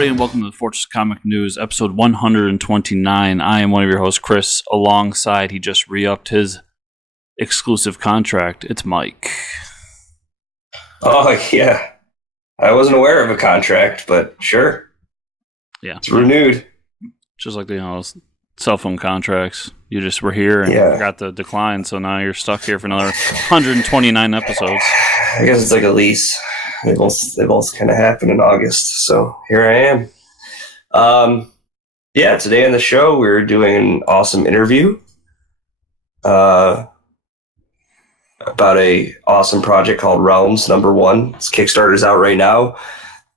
everybody, and welcome to the Fortress Comic News, episode 129. I am one of your hosts, Chris. Alongside, he just re-upped his exclusive contract. It's Mike. Oh, yeah. I wasn't aware of a contract, but sure. Yeah. It's renewed. Just like the cell phone contracts. You just were here and got the decline, so now you're stuck here for another 129 episodes. I guess it's like a lease. They both kind of happen in August, so here I am. Today on the show, we're doing an awesome interview about a awesome project called Realms #1. Its Kickstarter's out right now.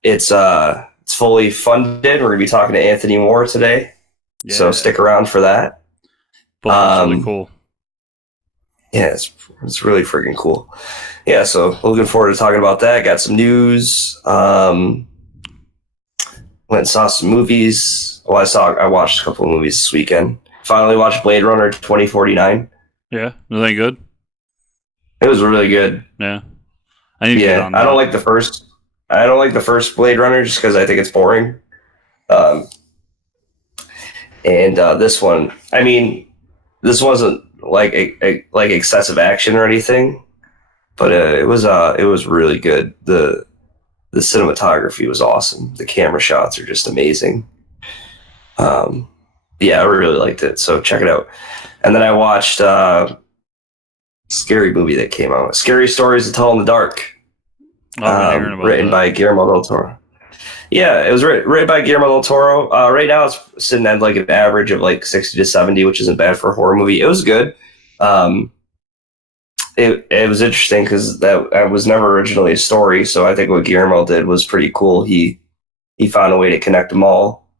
It's fully funded. We're going to be talking to Anthony Moore today, so stick around for that. But really cool. Yeah, it's really freaking cool. Yeah, so looking forward to talking about that. Got some news. Went and saw some movies. Well, I watched a couple of movies this weekend. Finally watched Blade Runner 2049. Yeah, was that good? It was really good. Yeah, I need to get on that. I don't like the first Blade Runner just because I think it's boring. And this one, I mean, this wasn't like like excessive action or anything, but it was really good. The cinematography was awesome. The camera shots are just amazing. I really liked it. So check it out. And then I watched scary movie that came out, Scary Stories to Tell in the Dark, written by Guillermo del Toro. Yeah, it was written by Guillermo del Toro. Right now it's sitting at like an average of like 60 to 70, which isn't bad for a horror movie. It was good. It was interesting because that was never originally a story, so I think what Guillermo did was pretty cool. He found a way to connect them all.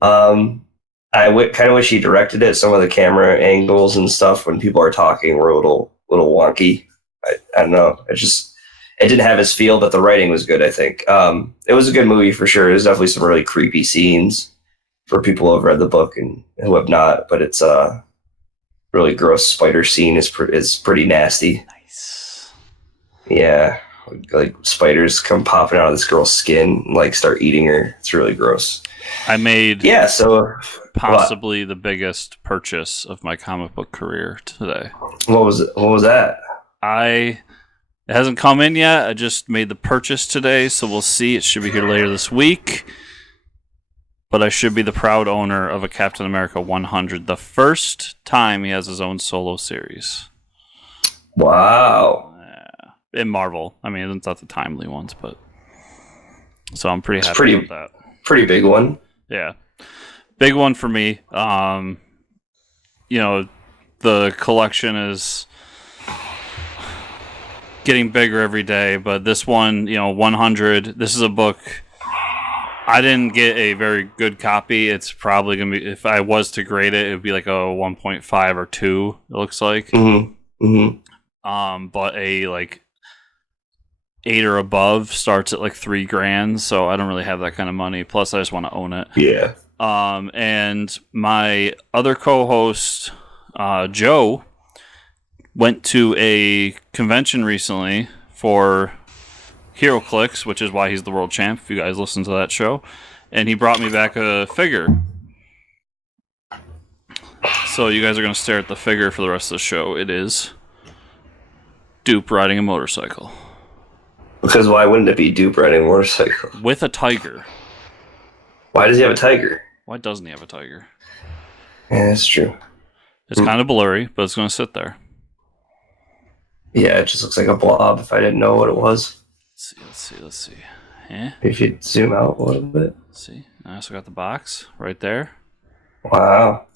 I kind of wish he directed it. Some of the camera angles and stuff when people are talking were a little wonky. I don't know. It didn't have his feel, but the writing was good, I think. It was a good movie for sure. There's definitely some really creepy scenes for people who have read the book and who have not, but it's really gross spider scene is pretty nasty. Nice. Yeah, like spiders come popping out of this girl's skin and like start eating her. It's really gross. I made possibly the biggest purchase of my comic book career today. What was that? It hasn't come in yet. I just made the purchase today, so we'll see. It should be here later this week. But I should be the proud owner of a Captain America 100, the first time he has his own solo series. Wow. In Marvel. I mean, it's not the timely ones, but... So I'm pretty happy with that. Pretty big one. Yeah. Big one for me. The collection is getting bigger every day, but this one, 100, this is a book... I didn't get a very good copy. It's probably going to be, if I was to grade it, it would be like a 1.5 or 2, it looks like. Mm-hmm. Mm-hmm. But a like 8 or above starts at like $3,000, so I don't really have that kind of money. Plus, I just want to own it. Yeah. And my other co-host, Joe, went to a convention recently for HeroClix, which is why he's the world champ, if you guys listen to that show. And he brought me back a figure. So you guys are going to stare at the figure for the rest of the show. It is Dupe riding a motorcycle. Because why wouldn't it be Dupe riding a motorcycle? With a tiger. Why does he have a tiger? Why doesn't he have a tiger? Yeah, that's true. It's kind of blurry, but it's going to sit there. Yeah, it just looks like a blob if I didn't know what it was. Let's see. Yeah. If you zoom out a little bit. Let's see. I also got the box right there. Wow.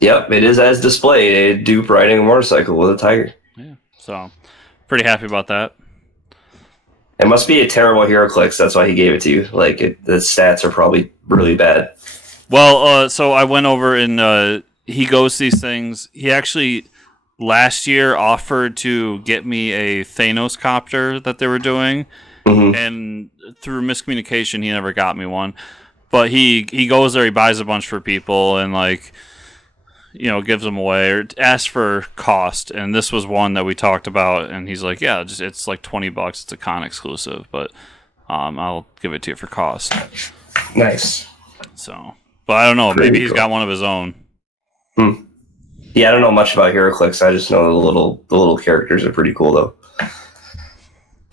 Yep, it is as displayed. A Dupe riding a motorcycle with a tiger. Yeah. So, pretty happy about that. It must be a terrible HeroClix. That's why he gave it to you. Like, the stats are probably really bad. Well, so I went over and he goes these things. He actually... last year offered to get me a Thanos copter that they were doing, and through miscommunication he never got me one. But he goes there, he buys a bunch for people and gives them away or asks for cost. And this was one that we talked about, and he's like, yeah, it's like $20. It's a con exclusive, but I'll give it to you for cost. Nice. So, but I don't know. Pretty Maybe he's cool. got one of his own. Yeah, I don't know much about HeroClix. I just know the little characters are pretty cool though.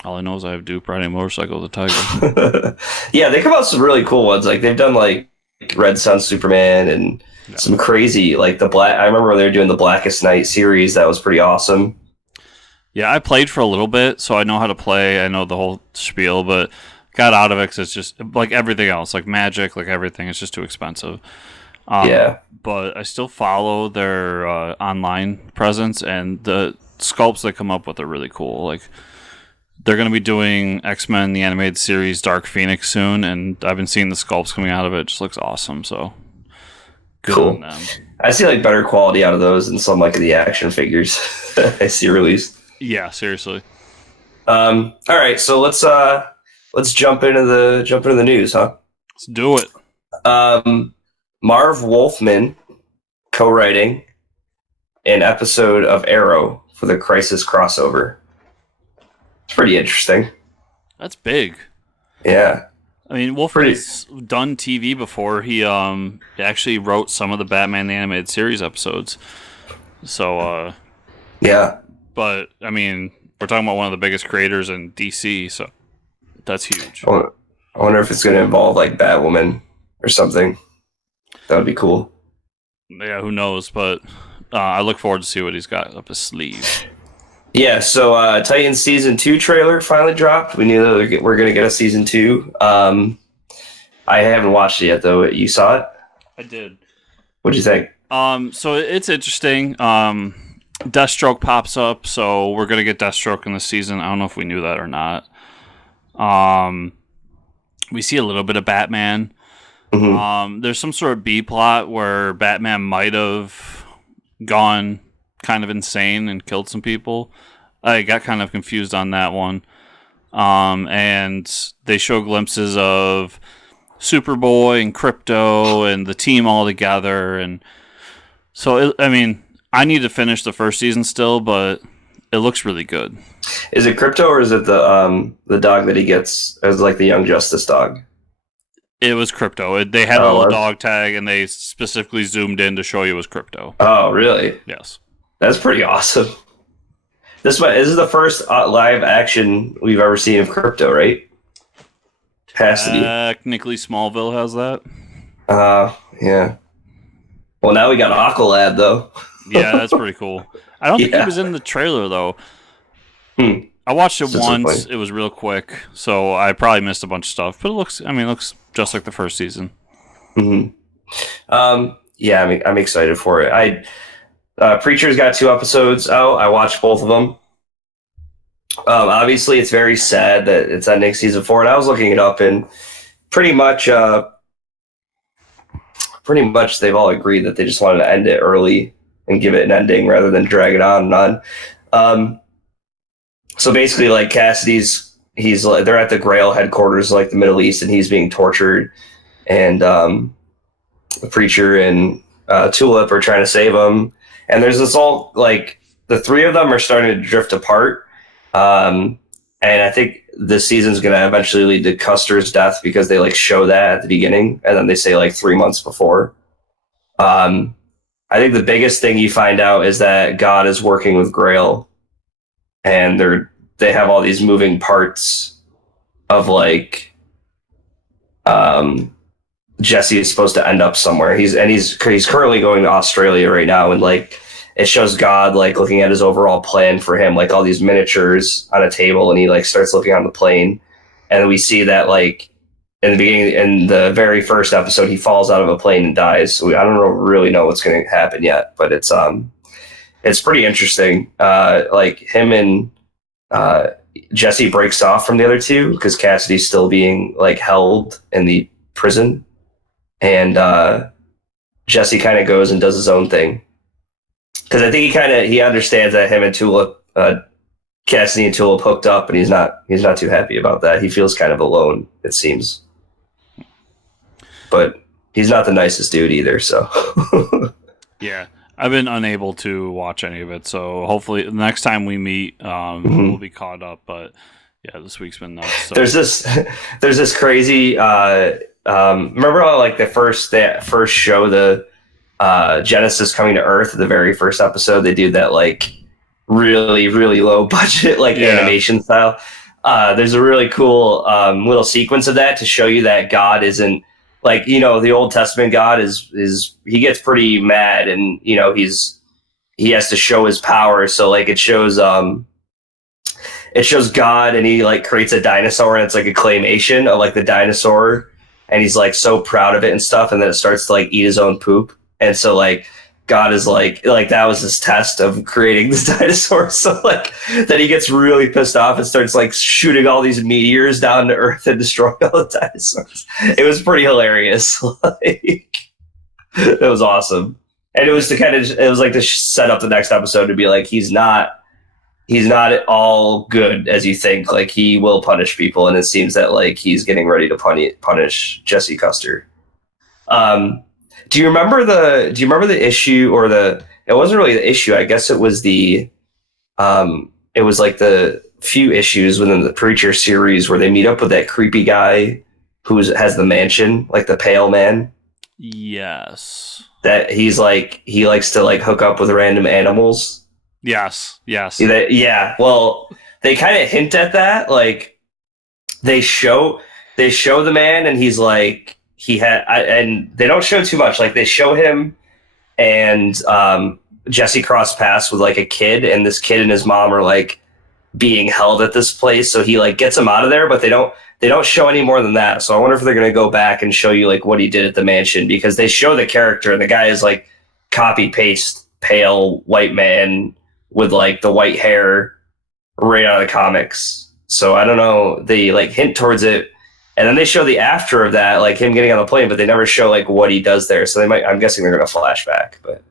All I know is I have Duke riding a motorcycle with a tiger. Yeah, they come out with some really cool ones. Like they've done like Red Sun Superman and some crazy like the black. I remember they were doing the Blackest Night series. That was pretty awesome. Yeah, I played for a little bit, so I know how to play. I know the whole spiel, but got out of it because it's just like everything else, like Magic, like everything. It's just too expensive. Yeah. But I still follow their online presence, and the sculpts they come up with are really cool. Like they're going to be doing X-Men the animated series Dark Phoenix soon, and I've been seeing the sculpts coming out of it. It just looks awesome. So good on them. I see like better quality out of those than some like the action figures I see released. Yeah, seriously. All right, so let's jump into the news, huh? Let's do it. Marv Wolfman co-writing an episode of Arrow for the Crisis crossover. It's pretty interesting. That's big. Yeah. I mean, Wolfman's done TV before. He actually wrote some of the Batman the Animated Series episodes. So, yeah. But, I mean, we're talking about one of the biggest creators in DC, so that's huge. I wonder if it's going to involve, like, Batwoman or something. That would be cool. Yeah, who knows, but I look forward to see what he's got up his sleeve. Yeah, so Titans Season 2 trailer finally dropped. We knew that we're going to get a Season 2. I haven't watched it yet, though. You saw it? I did. What'd you think? So it's interesting. Deathstroke pops up, so we're going to get Deathstroke in the season. I don't know if we knew that or not. We see a little bit of Batman. Mm-hmm. There's some sort of B plot where Batman might have gone kind of insane and killed some people. I got kind of confused on that one. And they show glimpses of Superboy and Crypto and the team all together. And so, I need to finish the first season still, but it looks really good. Is it Crypto or is it the dog that he gets as like the Young Justice dog? It was Crypto. They had a little dog tag, and they specifically zoomed in to show you it was Crypto. Oh, really? Yes. That's pretty awesome. This is the first live action we've ever seen of Crypto, right? Has to be. Technically, Smallville has that. Yeah. Well, now we got Aqualad, though. Yeah, that's pretty cool. I don't think he was in the trailer, though. I watched it once. It was real quick, so I probably missed a bunch of stuff. But it looks just like the first season. Mm-hmm. Yeah, I'm excited for it. Preacher's got 2 episodes out. I watched both of them. Obviously, it's very sad that it's ending season 4, and I was looking it up, and pretty much they've all agreed that they just wanted to end it early and give it an ending rather than drag it on and on. So basically, like they're at the Grail headquarters, like the Middle East, and he's being tortured, and the Preacher and Tulip are trying to save him. And there's this all like the 3 of them are starting to drift apart. And I think this season's going to eventually lead to Custer's death because they like show that at the beginning, and then they say like 3 months before. I think the biggest thing you find out is that God is working with Grail, and they have all these moving parts of like Jesse is supposed to end up somewhere. He's currently going to Australia right now, and like it shows God like looking at his overall plan for him, like all these miniatures on a table, and he like starts looking on the plane, and we see that like in the beginning, in the very first episode, he falls out of a plane and dies. So I don't really know what's going to happen yet, but it's pretty interesting. Like him and Jesse breaks off from the other 2 because Cassidy's still being like held in the prison, and Jesse kind of goes and does his own thing because I think he understands that him and Tulip, Cassidy and Tulip hooked up, and he's not too happy about that. He feels kind of alone, it seems, but he's not the nicest dude either. So yeah. I've been unable to watch any of it, so hopefully the next time we meet, we'll be caught up. But Yeah, this week's been nuts. So. There's this crazy. Remember how like the first show, the Genesis coming to Earth, the very first episode, they do that like really really low budget like animation style. There's a really cool little sequence of that to show you that God isn't like, you know, the Old Testament God is he gets pretty mad, and you know he has to show his power. So like it shows God, and he like creates a dinosaur, and it's like a claymation of like the dinosaur, and he's like so proud of it and stuff, and then it starts to like eat his own poop. And so like God is like that was his test of creating this dinosaur. So like then he gets really pissed off and starts like shooting all these meteors down to Earth and destroying all the dinosaurs. It was pretty hilarious. Like, it was awesome. And it was like to set up the next episode to be like, he's not at all good as you think. Like, he will punish people, and it seems that like he's getting ready to punish Jesse Custer. Do you remember the issue, or it wasn't really the issue, I guess it was it was like the few issues within the Preacher series where they meet up with that creepy guy who has the mansion, like the pale man? Yes. That he likes to like hook up with random animals. Yes. Yeah. Well, they kind of hint at that. Like they show the man, and he's like, and they don't show too much. Like they show him and Jesse cross paths with like a kid, and this kid and his mom are like being held at this place. So he like gets him out of there, but they don't show any more than that. So I wonder if they're going to go back and show you like what he did at the mansion, because they show the character, and the guy is like copy paste pale white man with like the white hair right out of the comics. So I don't know. They like hint towards it. And then they show the after of that, like him getting on the plane, but they never show like what he does there. So I'm guessing they're going to flash back, but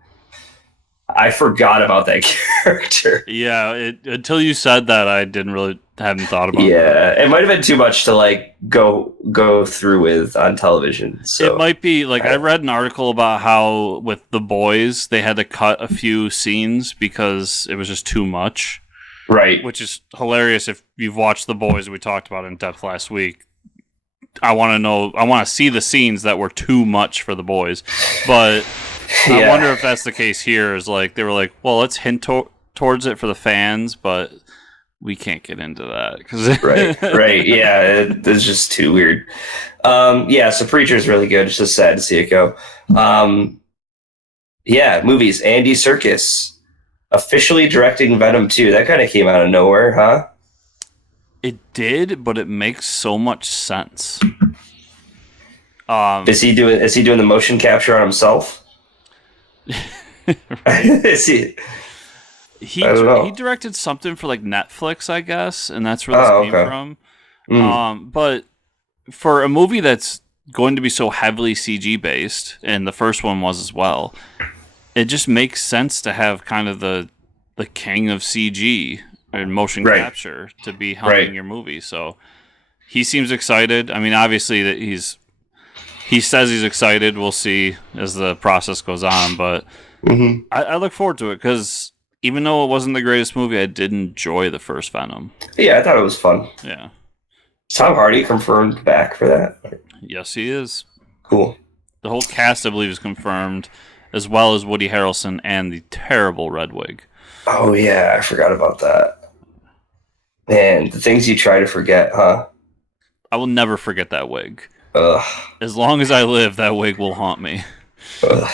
I forgot about that character. Yeah. Until you said that, I hadn't thought about it. Yeah. It might've been too much to like go through with on television. So it might be like, I read an article about how with The Boys, they had to cut a few scenes because it was just too much. Right. Which is hilarious. If you've watched The Boys, we talked about it in depth last week. I want to see the scenes that were too much for The Boys, but yeah. I wonder if that's the case here. Is like they were like, well, let's hint towards it for the fans, but we can't get into that because right, yeah, it's just too weird. Yeah, so Preacher's really good. It's just sad to see it go. Yeah, movies. Andy Serkis officially directing Venom 2. That kind of came out of nowhere, huh? It did, but it makes so much sense. Is he doing the motion capture on himself? Is he? He directed something for like Netflix, I guess, and that's where this came from. But for a movie that's going to be so heavily CG based, and the first one was as well, it just makes sense to have kind of the king of CG and motion capture to be helming your movie. So he seems excited. I mean, obviously that he says he's excited. We'll see as the process goes on, but I look forward to it because even though it wasn't the greatest movie, I did enjoy the first Venom. Yeah, I thought it was fun. Yeah. Tom Hardy confirmed back for that? Yes, he is. Cool. The whole cast, I believe, is confirmed, as well as Woody Harrelson and the terrible Red Wig. Oh, yeah, I forgot about that. Man, the things you try to forget, huh? I will never forget that wig. Ugh. As long as I live, that wig will haunt me. Ugh.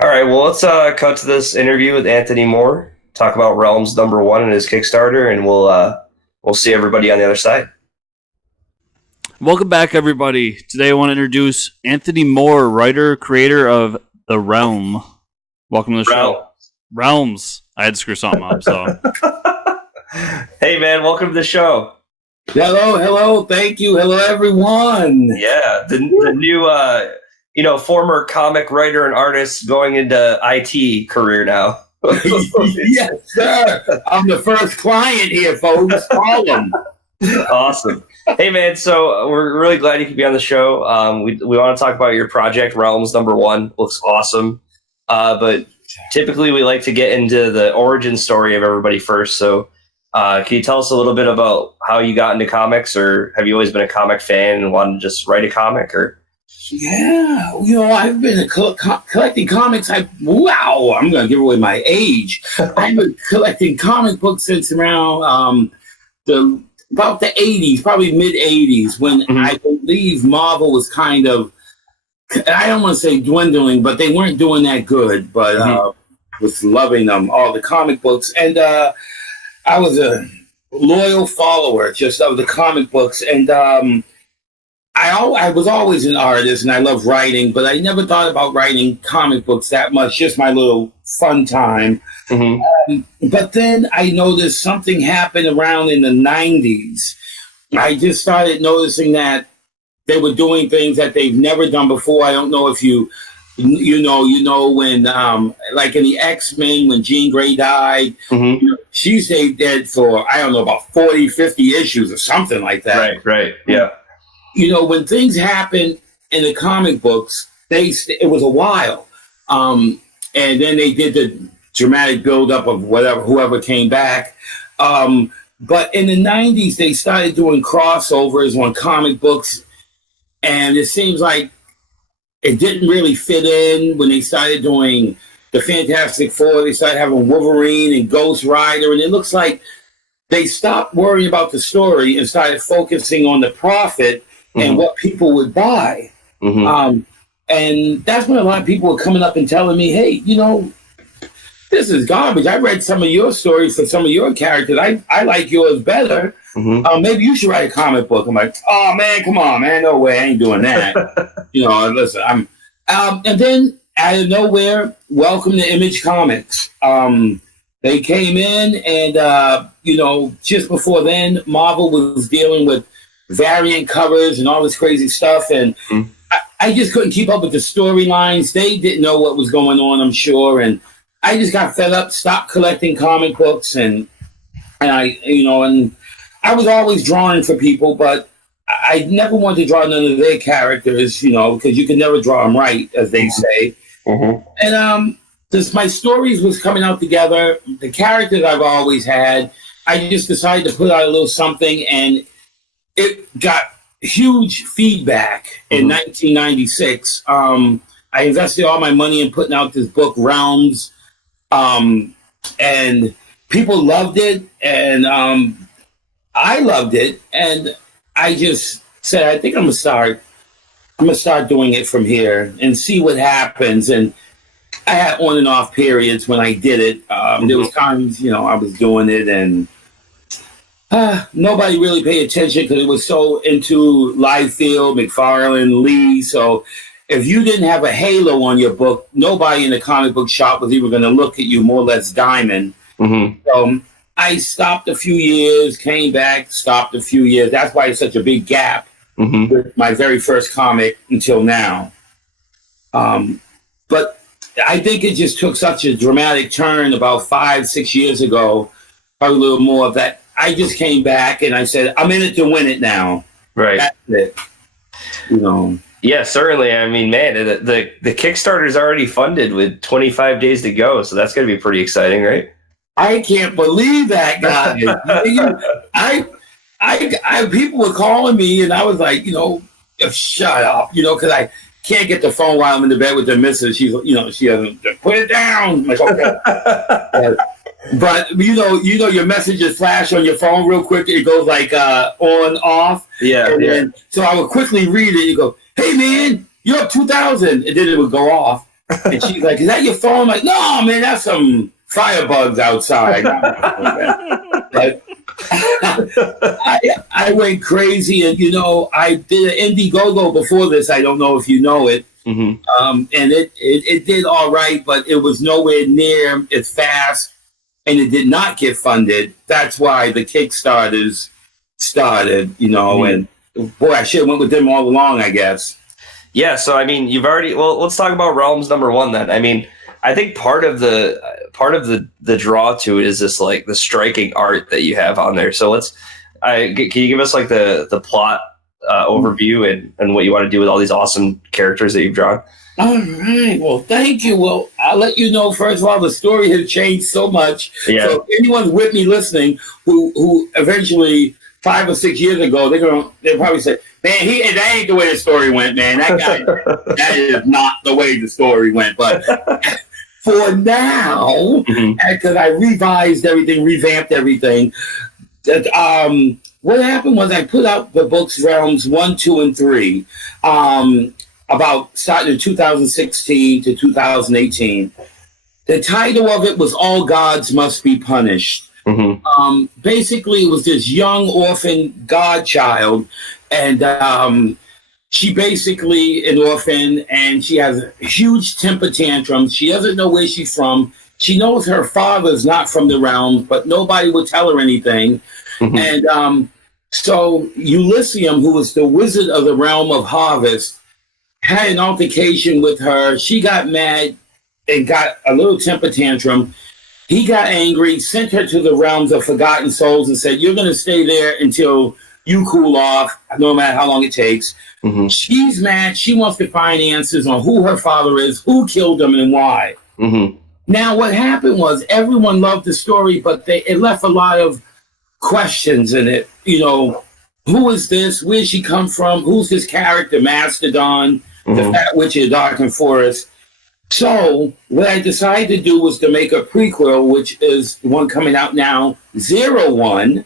All right, well, let's cut to this interview with Anthony Moore, talk about Realms #1 and his Kickstarter, and we'll see everybody on the other side. Welcome back, everybody. Today I want to introduce Anthony Moore, writer, creator of The Realm. Welcome to the show. Realms. I had to screw something up, so... Hey, man, welcome to the show. Hello, thank you. Hello, everyone. Yeah, the new, former comic writer and artist going into IT career now. Yes, sir. I'm the first client here, folks. Call them. Awesome. Hey, man, so we're really glad you could be on the show. We want to talk about your project, Realms #1. Looks awesome. But typically we like to get into the origin story of everybody first. So Can you tell us a little bit about how you got into comics, or have you always been a comic fan and wanted to just write a comic? Or Yeah, I've been collecting comics. Wow, I'm going to give away my age. I've been collecting comic books since around about the 80s, probably mid 80s, when I believe Marvel was kind of, I don't want to say dwindling, but they weren't doing that good. But was loving them, all the comic books, and I was a loyal follower just of the comic books, and I was always an artist, and I love writing, but I never thought about writing comic books that much, just my little fun time. But then I noticed something happened around in the 90s. I just started noticing that they were doing things that they've never done before. I don't know if you know when, like in the X-Men, when Jean Grey died, she stayed dead for, I don't know, about 40, 50 issues or something like that. Right, yeah. When things happen in the comic books, it was a while. And then they did the dramatic buildup of whoever came back. But in the 90s, they started doing crossovers on comic books. And it seems like it didn't really fit in when they started doing the Fantastic Four. They started having Wolverine and Ghost Rider. And it looks like they stopped worrying about the story and started focusing on the profit and what people would buy. And that's when a lot of people were coming up and telling me, hey, this is garbage. I read some of your stories for some of your characters. I like yours better. Maybe you should write a comic book. I'm like, oh man, come on, man, no way, I ain't doing that. Listen, I'm. And then out of nowhere, welcome to Image Comics. They came in, and just before then, Marvel was dealing with variant covers and all this crazy stuff, and I just couldn't keep up with the storylines. They didn't know what was going on, I'm sure, and I just got fed up, stopped collecting comic books, and I was always drawing for people, but I never wanted to draw none of their characters, because you can never draw them right, as they say. And my stories was coming out together. The characters I've always had, I just decided to put out a little something, and it got huge feedback in 1996. I invested all my money in putting out this book, Realms, and people loved it, and I loved it, and I just said, I think I'm gonna start doing it from here and see what happens. And I had on and off periods when I did it. There was times, I was doing it, and nobody really paid attention because it was so into Liefeld, McFarlane, Lee. So if you didn't have a halo on your book, nobody in the comic book shop was even going to look at you, more or less diamond. So I stopped a few years, came back, stopped a few years. That's why it's such a big gap with my very first comic until now. But I think it just took such a dramatic turn about 5-6 years ago, probably a little more of that. I just came back and I said, I'm in it to win it now. Right. That's it. Yeah, certainly. I mean, man, the Kickstarter is already funded with 25 days to go, so that's going to be pretty exciting, right? I can't believe that, guys. I people were calling me, and I was like, shut up, because I can't get the phone while I'm in the bed with the missus. She's, she doesn't put it down. I'm like, okay. But your messages flash on your phone real quick. It goes like on, off. Yeah. So I would quickly read it. You go, hey man, you're up 2,000, and then it would go off. And she's like, is that your phone? I'm like, no, man, that's some firebugs outside. But I went crazy, and I did an Indiegogo before this. I don't know if you know it. And it did all right, but it was nowhere near as fast. And it did not get funded. That's why the Kickstarters started, and boy, I should have went with them all along, I guess. Yeah, so I mean, let's talk about Realms #1 then. I mean, I think part of the draw to it is this, like, the striking art that you have on there. So can you give us like the plot overview and what you want to do with all these awesome characters that you've drawn? All right. Well, thank you. Well, I'll let you know. First of all, the story has changed so much. Yeah. So if anyone's with me listening, who eventually 5 or 6 years ago, they'll probably say, "Man, that ain't the way the story went, man. That guy, that is not the way the story went." But for now, because I revised everything, revamped everything, that what happened was I put out the books Realms 1, 2, and 3. About starting in 2016 to 2018. The title of it was All Gods Must Be Punished. Basically, it was this young orphan godchild, and she basically an orphan, and she has huge temper tantrums. She doesn't know where she's from. She knows her father's not from the realm, but nobody would tell her anything. And so Elysium, who was the wizard of the realm of harvest, had an altercation with her. She got mad and got a little temper tantrum. He got angry, sent her to the realms of forgotten souls and said, "You're going to stay there until you cool off, no matter how long it takes." She's mad. She wants to find answers on who her father is, who killed him, and why. Now, what happened was everyone loved the story, but it left a lot of questions in it. You know, who is this? Where'd she come from? Who's this character, Mastodon? The Fat Witch of the Darkened Forest. So what I decided to do was to make a prequel, which is the one coming out now, 01.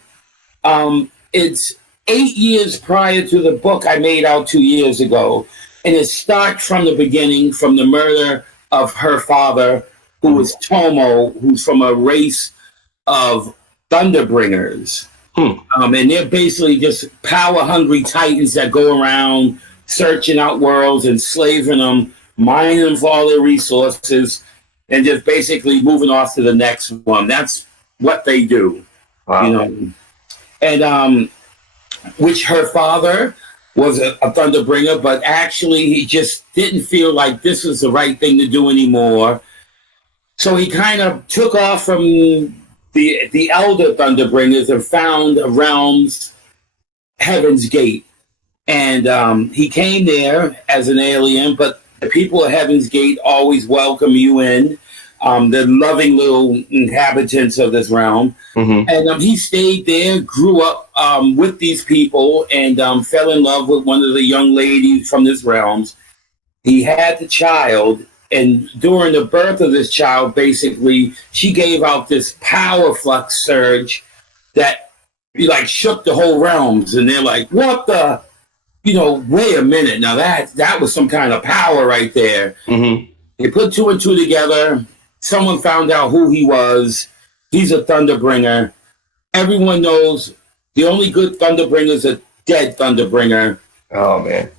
It's 8 years prior to the book I made out 2 years ago. And it starts from the beginning, from the murder of her father, who was Tomo, who's from a race of Thunderbringers. And they're basically just power-hungry titans that go around searching out worlds, enslaving them, mining them for all their resources, and just basically moving off to the next one. That's what they do. Wow. You know. And which her father was a Thunderbringer, but actually he just didn't feel like this was the right thing to do anymore. So he kind of took off from the elder Thunderbringers and found a realm's Heaven's Gate. And he came there as an alien, but the people of Heaven's Gate always welcome you in. The loving little inhabitants of this realm. And he stayed there, grew up with these people, and fell in love with one of the young ladies from this realms. He had the child, and during the birth of this child, basically, she gave out this power flux surge that shook the whole realms. And they're like, what the? Wait a minute. Now that was some kind of power right there. They put 2 and 2 together. Someone found out who he was. He's a Thunderbringer. Everyone knows the only good Thunderbringer is a dead Thunderbringer. Oh, man.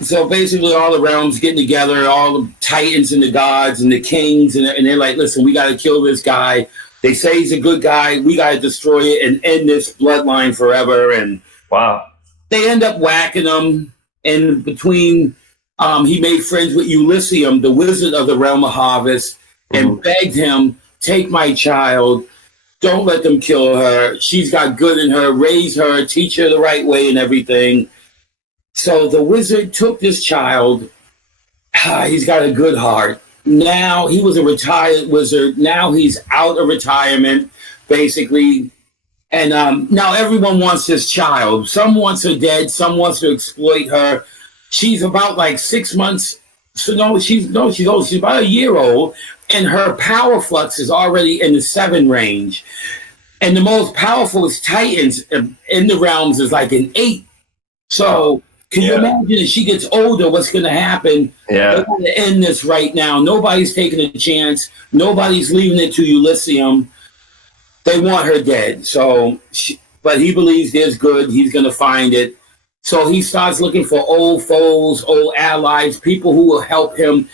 So basically all the realms getting together, all the titans and the gods and the kings, and they're like, listen, we got to kill this guy. They say he's a good guy. We got to destroy it and end this bloodline forever. And wow. They end up whacking him. And between, he made friends with Elysium, the wizard of the realm of harvest, and begged him, take my child. Don't let them kill her. She's got good in her. Raise her. Teach her the right way and everything. So the wizard took this child. He's got a good heart. Now, he was a retired wizard. Now he's out of retirement, basically. And now everyone wants this child. Some wants her dead. Some wants to exploit her. She's about 6 months. So she's old. She's about a year old. And her power flux is already in the 7 range. And the most powerful is Titans in the realms is an 8. So can you imagine if she gets older, what's going to happen? Yeah. They're going to end this right now. Nobody's taking a chance. Nobody's leaving it to Elysium. They want her dead. So, but he believes there's good. He's going to find it. So he starts looking for old foes, old allies, people who will help him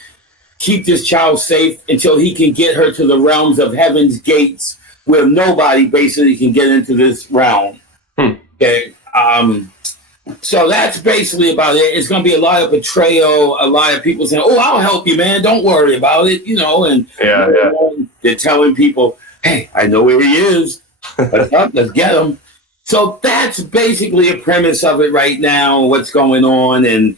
keep this child safe until he can get her to the realms of Heaven's Gates, where nobody basically can get into this realm. Okay. So that's basically about it. It's going to be a lot of betrayal, a lot of people saying, oh, I'll help you, man. Don't worry about it. And they're telling people, hey, I know where he is. Let's get him. So that's basically a premise of it right now, what's going on. And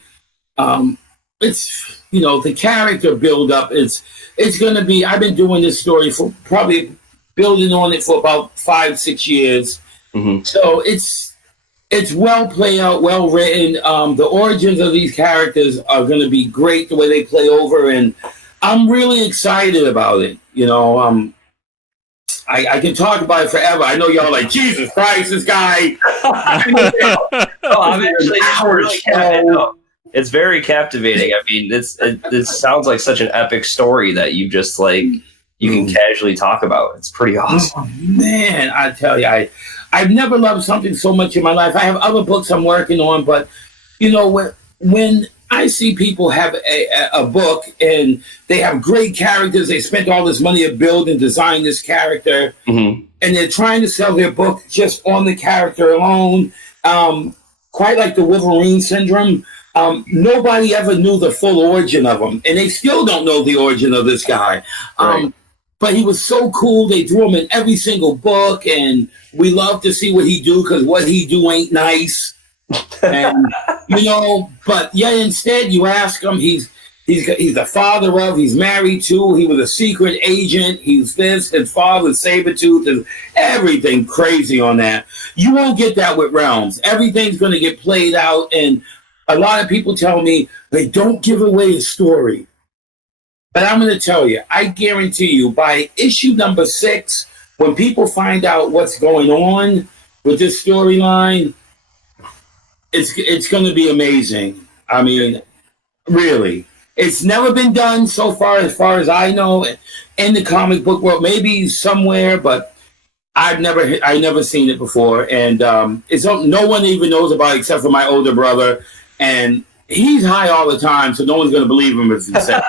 it's the character build up. It's going to be. I've been doing this story for probably building on it for about 5-6 years. Mm-hmm. So it's well played out, well written. The origins of these characters are going to be great. The way they play over, and I'm really excited about it. I can talk about it forever. I know y'all like, Jesus Christ, this guy. I'm actually it's very captivating. I mean, it sounds like such an epic story that you just like you can casually talk about. It's pretty awesome. Oh, man, I tell you, I've never loved something so much in my life. I have other books I'm working on, but when I see people have a book and they have great characters, they spent all this money to build and design this character, mm-hmm. and they're trying to sell their book just on the character alone, quite like the Wolverine syndrome. Nobody ever knew the full origin of him, and they still don't know the origin of this guy. Right. But he was so cool. They threw him in every single book, and we love to see what he do because what he do ain't nice. And but yeah, instead you ask him, he's the father of, he's married to, he was a secret agent, he's this, his father Sabretooth, and everything crazy on that. You won't get that with Realms. Everything's going to get played out, and a lot of people tell me they don't give away the story. But I'm going to tell you, I guarantee you, by issue number 6, when people find out what's going on with this storyline, it's going to be amazing. I mean, really. It's never been done so far as I know, in the comic book world. Maybe somewhere, but I've never seen it before. And it's no one even knows about it except for my older brother. And he's high all the time, so no one's going to believe him if he says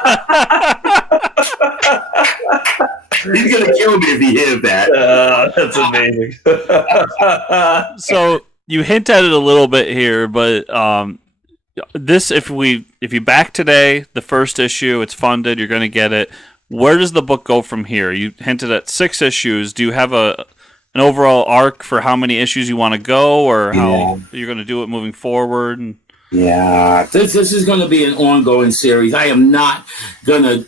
he's going to kill me if he hears that. That's amazing. So you hint at it a little bit here, but this, if you back today, the first issue, it's funded, you're going to get it. Where does the book go from here? You hinted at 6 issues. Do you have an overall arc for how many issues you want to go, or how you're going to do it moving forward? Yeah, this is going to be an ongoing series. I am not gonna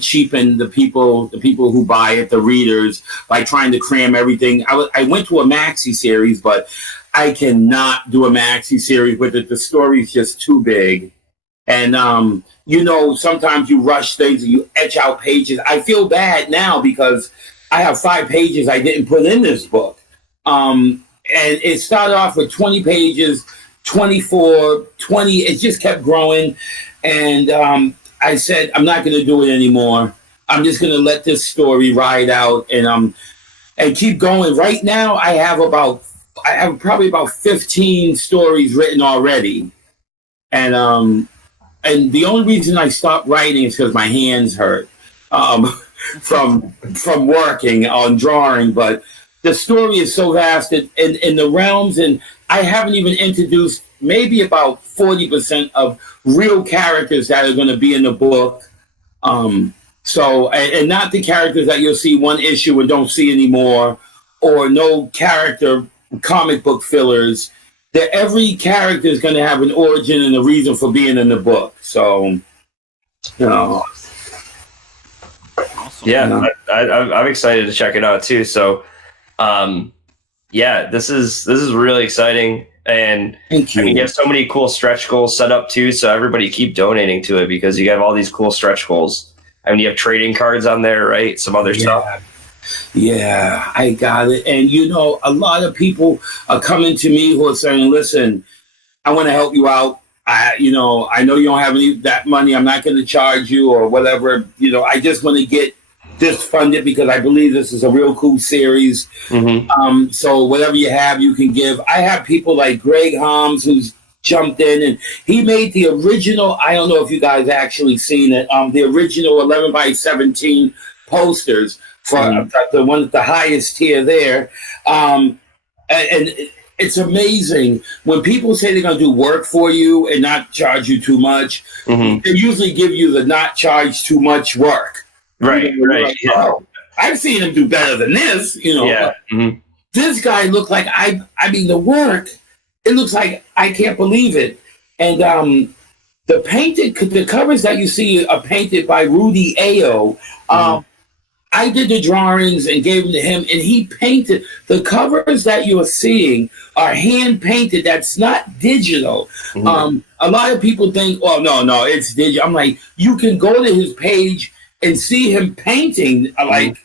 cheapen the people who buy it, the readers, by trying to cram everything. I went to a maxi series, but I cannot do a maxi series with it. The story is just too big, and sometimes you rush things and you etch out pages. I feel bad now because I have 5 pages I didn't put in this book, and it started off with 20 pages. 24, 20, it just kept growing. And I said, I'm not going to do it anymore. I'm just going to let this story ride out and keep going. Right now, I have probably about 15 stories written already. And the only reason I stopped writing is because my hands hurt from working on drawing. But the story is so vast in the realms, and I haven't even introduced maybe about 40% of real characters that are going to be in the book. So, and not the characters that you'll see one issue and don't see anymore, or no character comic book fillers. That every character is going to have an origin and a reason for being in the book. So, Awesome. Yeah, I'm excited to check it out too. So, this is really exciting, and thank you. I mean, you have so many cool stretch goals set up too. So everybody keep donating to it because you have all these cool stretch goals. I mean, you have trading cards on there, right? Some other stuff. Yeah, I got it. And a lot of people are coming to me who are saying, "Listen, I want to help you out. I know you don't have that money. I'm not going to charge you or whatever. I just want to get this funded because I believe this is a real cool series. Mm-hmm. So whatever you have, you can give." I have people like Greg Holmes who's jumped in, and he made the original. I don't know if you guys actually seen it. The original 11 by 17 posters for the one at the highest tier there. And it's amazing when people say they're going to do work for you and not charge you too much. Mm-hmm. They usually give you the not charge too much work. Right. Like, oh, I've seen him do better than this. Yeah. Mm-hmm. This guy looked like I mean the work. It looks like I can't believe it. And the covers that you see are painted by Rudy Ayo. I did the drawings and gave them to him, and he painted the covers that you are seeing are hand painted. That's not digital. A lot of people think, "Oh, no, it's digital." I'm like, you can go to his page and see him painting. Like,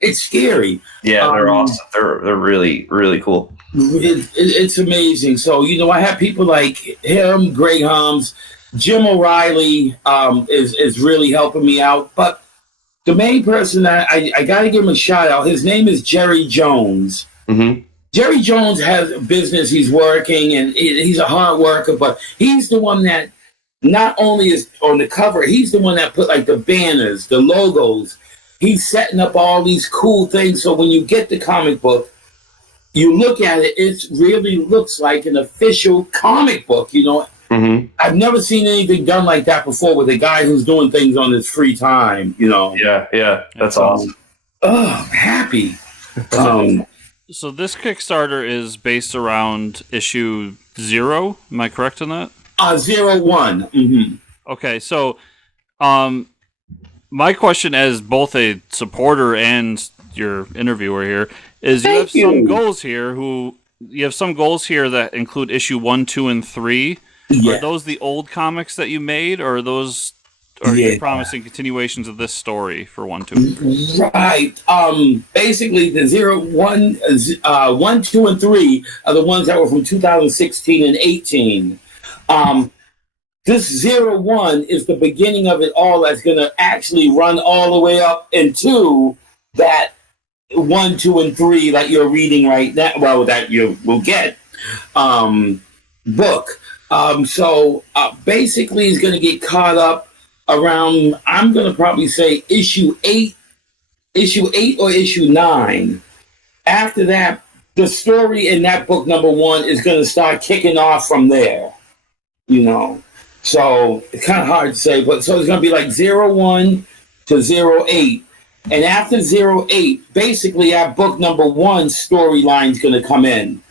it's scary. Yeah, they're awesome. They're really, really cool. It's amazing. So, I have people like him, Greg Holmes, Jim O'Reilly is really helping me out. But the main person that I got to give him a shout out, his name is Jerry Jones. Jerry Jones has a business he's working, and he's a hard worker, but he's the one that not only is on the cover, he's the one that put like the banners, the logos. He's setting up all these cool things. So when you get the comic book, you look at it, it really looks like an official comic book, I've never seen anything done like that before with a guy who's doing things on his free time, Yeah, that's awesome. Oh, I'm happy. So this Kickstarter is based around issue 0. Am I correct in that? 01. Okay, so my question as both a supporter and your interviewer here is you have some goals here that include issue 1, 2, and 3. Yeah. Are those the old comics that you made, or are those you promising continuations of this story for 1, 2, and 3? Right. Basically, the 1, 2, and 3 are the ones that were from 2016 and 18. This 01 is the beginning of it all. That's going to actually run all the way up into that 1, 2, and 3 that you're reading right now. Well, that you will get book. So basically, it's going to get caught up around, I'm going to probably say issue 8 or issue 9. After that, the story in that book number 1 is going to start kicking off from there, So it's kind of hard to say, but so it's going to be like 01 to 08. And after 08, basically our book number 1 storyline is going to come in.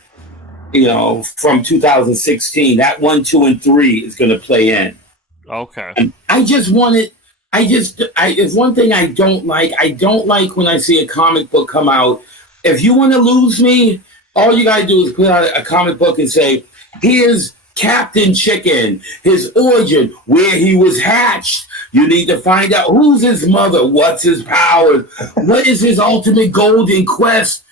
From 2016, that 1, 2, and 3 is going to play in. Okay. And it's one thing I don't like. I don't like when I see a comic book come out. If you want to lose me, all you got to do is put out a comic book and say, here's Captain Chicken, his origin, where he was hatched. You need to find out who's his mother, what's his powers, what is his ultimate golden quest.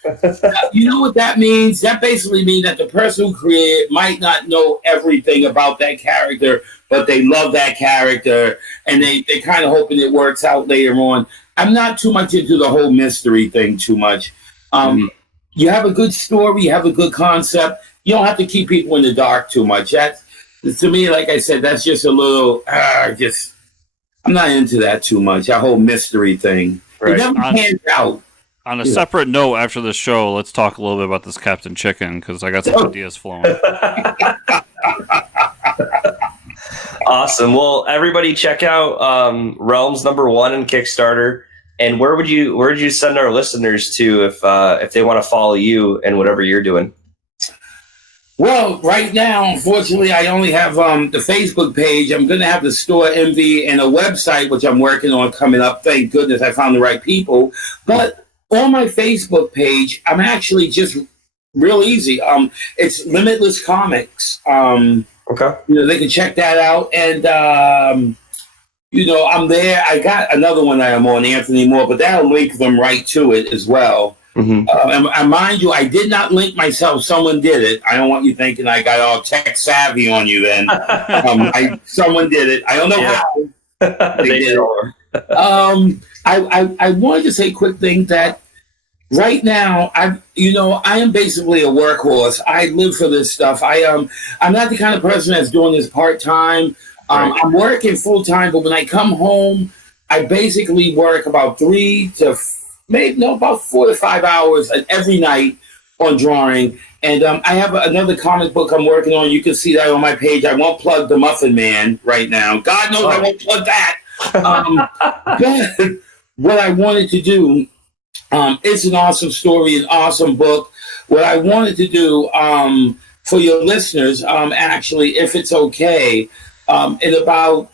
You know what that means? That basically means that the person who created might not know everything about that character, but they love that character, and they kind of hoping it works out later on. I'm not too much into the whole mystery thing too much. You have a good story, you have a good concept. You don't have to keep people in the dark too much. That's, to me, like I said, that's just a little, I'm not into that too much, that whole mystery thing. Right. It never pans out. On a separate note, after the show, let's talk a little bit about this Captain Chicken, because I got some ideas flowing. Awesome. Well, everybody check out Realms #1 in Kickstarter. And where would you send our listeners to if they want to follow you and whatever you're doing? Well, right now, unfortunately, I only have the Facebook page. I'm going to have the store MV and a website, which I'm working on coming up. Thank goodness I found the right people. But on my Facebook page, I'm actually just real easy. It's Limitless Comics. Okay. They can check that out. And, I'm there. I got another one that I'm on, Anthony Moore, but that'll link them right to it as well. And mind you, I did not link myself. Someone did it. I don't want you thinking I got all tech savvy on you then. Someone did it. I don't know how they did it. I wanted to say a quick thing that right now, I am basically a workhorse. I live for this stuff. I'm not the kind of person that's doing this part-time. I'm working full-time, but when I come home, I basically work about 4 to 5 hours every night on drawing. And I have another comic book I'm working on. You can see that on my page. I won't plug The Muffin Man right now. God knows I won't plug that. But what I wanted to do, it's an awesome story, an awesome book. What I wanted to do for your listeners, actually, if it's okay, In about,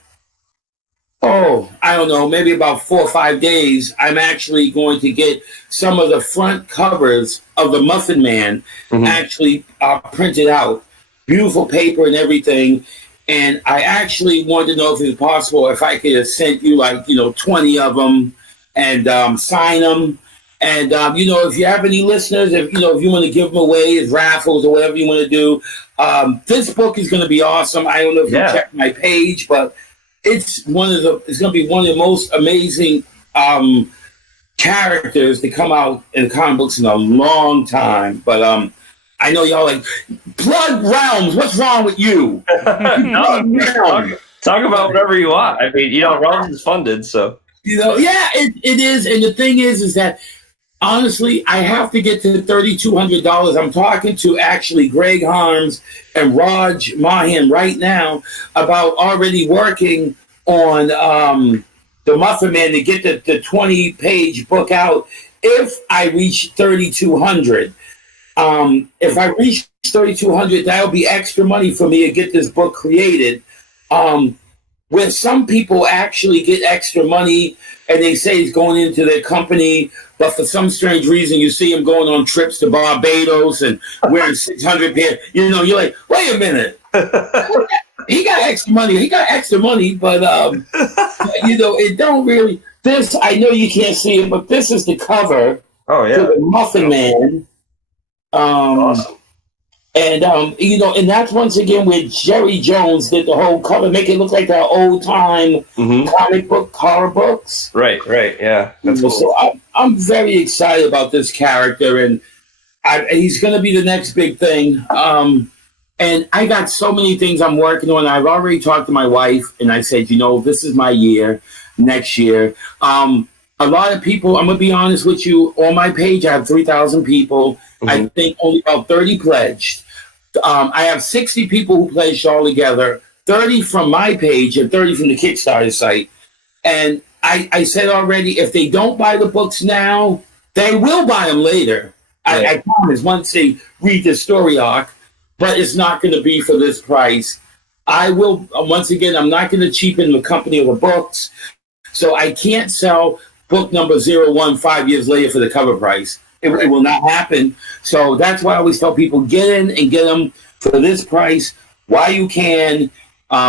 I don't know, maybe about 4 or 5 days, I'm actually going to get some of the front covers of the Muffin Man actually printed out. Beautiful paper and everything. And I actually wanted to know if it was possible if I could have sent you 20 of them and sign them. And, if you have any listeners, if you want to give them away as raffles or whatever you want to do, this book is going to be awesome. I don't know if you checked my page, but it's going to be one of the most amazing characters to come out in comic books in a long time. But I know y'all like, Plug Realms, what's wrong with you? Talk about whatever you want. I mean, Realms is funded, so. It is. And the thing is that, honestly, I have to get to $3,200. I'm talking to actually Greg Harms and Raj Mahan right now about already working on the Muffin Man to get the 20-page book out if I reach 3,200. If I reach 3,200, that'll be extra money for me to get this book created. Where some people actually get extra money and they say it's going into their company, but for some strange reason, you see them going on trips to Barbados and wearing 600 pair. You're like, wait a minute. He got extra money. But, it don't really. This, I know you can't see it, but this is the cover. Oh, yeah. To the Muffin Man. Awesome. And, and that's once again where Jerry Jones did the whole cover, make it look like our old-time comic book horror books. Right, yeah. That's cool. So I'm very excited about this character, and he's going to be the next big thing. And I got so many things I'm working on. I've already talked to my wife, and I said, this is my year, next year. A lot of people, I'm going to be honest with you, on my page, I have 3,000 people. I think only about 30 pledged. I have 60 people who pledged all together, 30 from my page and 30 from the Kickstarter site. And I said already, if they don't buy the books now, they will buy them later. Right. I promise, once they read the story arc, but it's not going to be for this price. I will, once again, I'm not going to cheapen the company of the books. So I can't sell book number 01 5 years later for the cover price. It will not happen. So that's why I always tell people, get in and get them for this price while you can,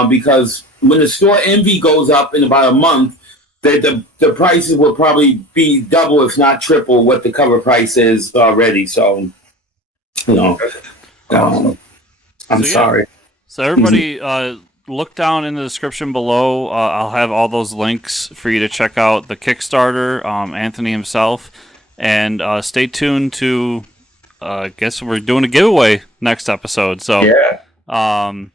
because when the store Envy goes up in about a month, the prices will probably be double, if not triple, what the cover price is already. So, I'm sorry. So everybody, look down in the description below. I'll have all those links for you to check out the Kickstarter, Anthony himself. And stay tuned to, I guess we're doing a giveaway next episode. So, So,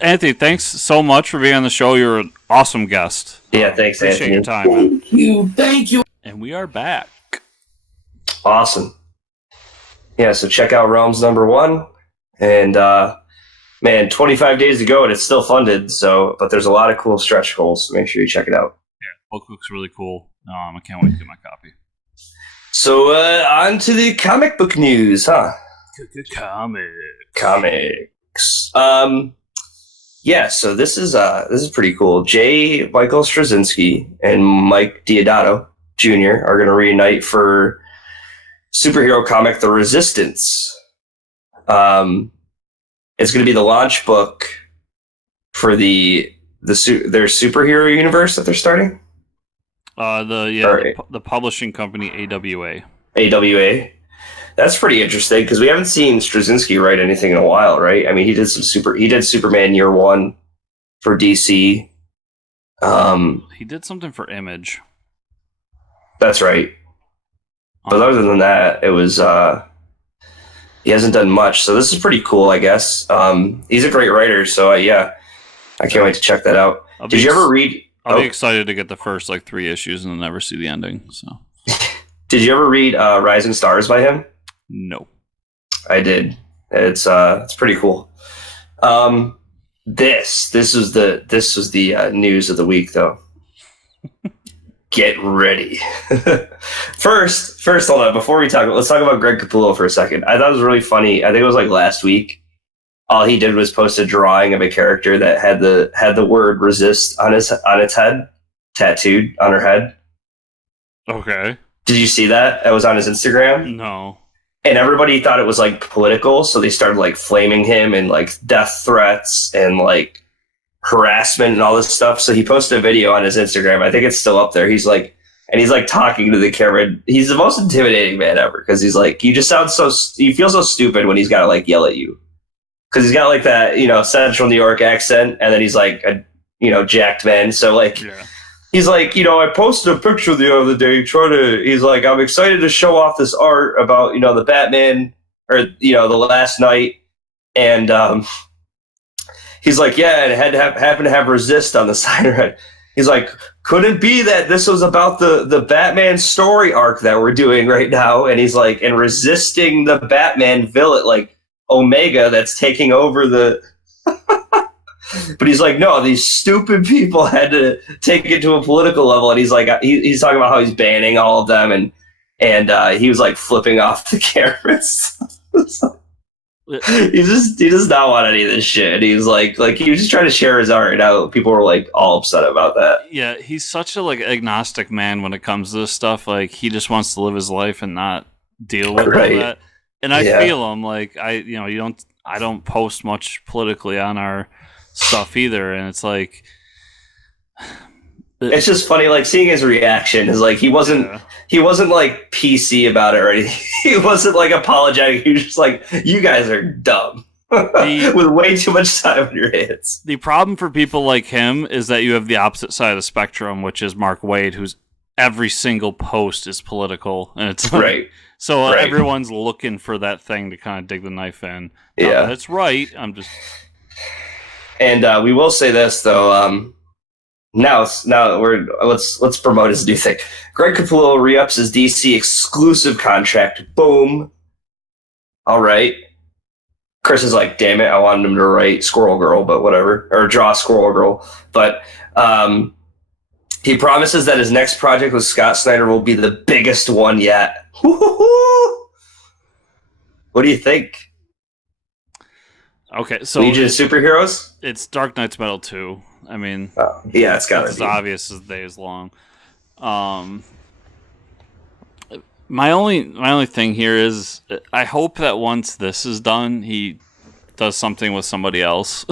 Anthony, thanks so much for being on the show. You're an awesome guest. Yeah, thanks, Appreciate Anthony. your time. Thank you. And we are back. Awesome. Yeah, so check out Realms #1. And, 25 days to go, and it's still funded. So, but there's a lot of cool stretch goals. So make sure you check it out. Yeah, book looks really cool. I can't wait to get my copy. So, on to the comic book news, huh? Comics. So this is pretty cool. J. Michael Straczynski and Mike Deodato Jr. are going to reunite for superhero comic The Resistance. It's going to be the launch book for their superhero universe that they're starting. The publishing company AWA. AWA. That's pretty interesting because we haven't seen Straczynski write anything in a while, right? I mean, he did Superman Year One for DC. He did something for Image. That's right. But other than that, it was he hasn't done much. So this is pretty cool, I guess. He's a great writer, so I can't wait to check that out. Did you ever read? I'll be excited to get the first 3 issues and then never see the ending. So, did you ever read Rising Stars by him? No, I did. It's pretty cool. This was the news of the week, though. Get ready. First, hold on. Before we let's talk about Greg Capullo for a second. I thought it was really funny. I think it was last week. all he did was post a drawing of a character that had the word resist on its head, tattooed on her head. Okay. Did you see that? It was on his Instagram. No. And everybody thought it was like political, so they started like flaming him and like death threats and like harassment and all this stuff. So he posted a video on his Instagram. I think it's still up there. He's like talking to the camera. He's the most intimidating man ever because he's like, you just sound you feel so stupid when he's got to like yell at you because he's got like that, Central New York accent, and then he's like a, jacked man. So like, yeah. He's like, I posted a picture the other day he's like, I'm excited to show off this art about, the Batman or, the last night. And he's like, yeah, and it had to happen to have resist on the side of it. He's like, couldn't be that this was about the Batman story arc that we're doing right now. And he's like, and resisting the Batman villain, like Omega that's taking over the... But he's like, no, these stupid people had to take it to a political level, and he's like, he's talking about how he's banning all of them, and he was like flipping off the cameras. he does not want any of this shit. He's like he was just trying to share his art. Now people were like all upset about that. Yeah, he's such a like agnostic man when it comes to this stuff. Like he just wants to live his life and not deal with all that. And I feel him. Like I don't post much politically on our stuff either, and it's like it's just funny like seeing his reaction is like he wasn't like PC about it or anything. He wasn't like apologetic. He was just like, you guys are dumb with way too much time on your hands. The problem for people like him is that you have the opposite side of the spectrum, which is Mark Waid, whose every single post is political, and it's like, right. So everyone's looking for that thing to kind of dig the knife in. Yeah, that's right. I'm just. And we will say this though. Now let's promote his new thing. Greg Capullo re-ups his DC exclusive contract. Boom. All right. Chris is like, damn it, I wanted him to write Squirrel Girl, but whatever, or draw Squirrel Girl. But he promises that his next project with Scott Snyder will be the biggest one yet. What do you think? Okay, so Legion of Superheroes? It's Dark Knight's Metal 2. I mean, yeah, it's got to be as obvious as the day is long. My only thing here is I hope that once this is done, he does something with somebody else.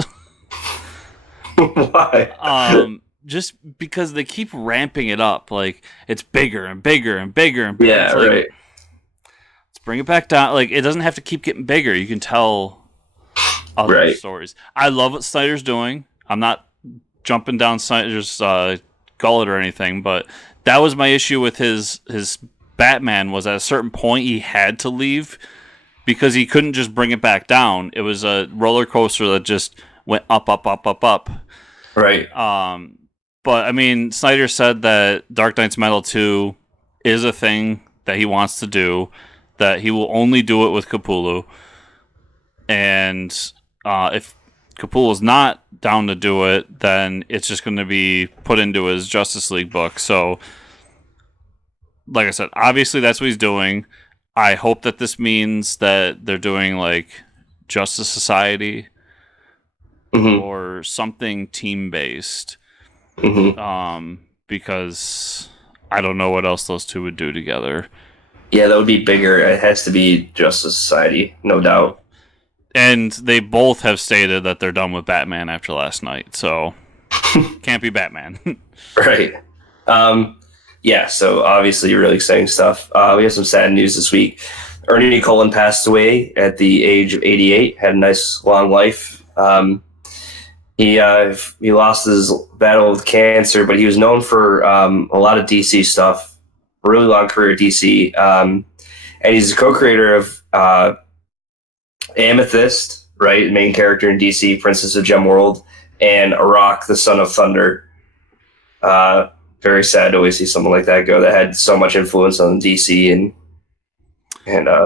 Why? Just because they keep ramping it up, like it's bigger and bigger and bigger and bigger. Yeah, like, right. Let's bring it back down. Like it doesn't have to keep getting bigger. You can tell other stories. I love what Snyder's doing. I'm not jumping down Snyder's gullet or anything, but that was my issue with his Batman. Was at a certain point he had to leave because he couldn't just bring it back down. It was a roller coaster that just went up, up, up, up, up. Right. But I mean, Snyder said that Dark Knight's Metal 2 is a thing that he wants to do. That he will only do it with Capullo. And if Capullo's not down to do it, then it's just going to be put into his Justice League book. So, like I said, obviously that's what he's doing. I hope that this means that they're doing like Justice Society or something team-based. Because I don't know what else those two would do together. Yeah, that would be bigger. It has to be Justice Society, no doubt. And they both have stated that they're done with Batman after last night, so can't be Batman. Right. Yeah, so obviously really exciting stuff. We have some sad news this week. Ernie Colin passed away at the age of 88, had a nice long life. He lost his battle with cancer, but he was known for a lot of DC stuff, a really long career at DC. And he's a co-creator of Amethyst, right? Main character in DC, Princess of Gemworld, and Arak, the Son of Thunder. Very sad to always see someone like that go that had so much influence on DC and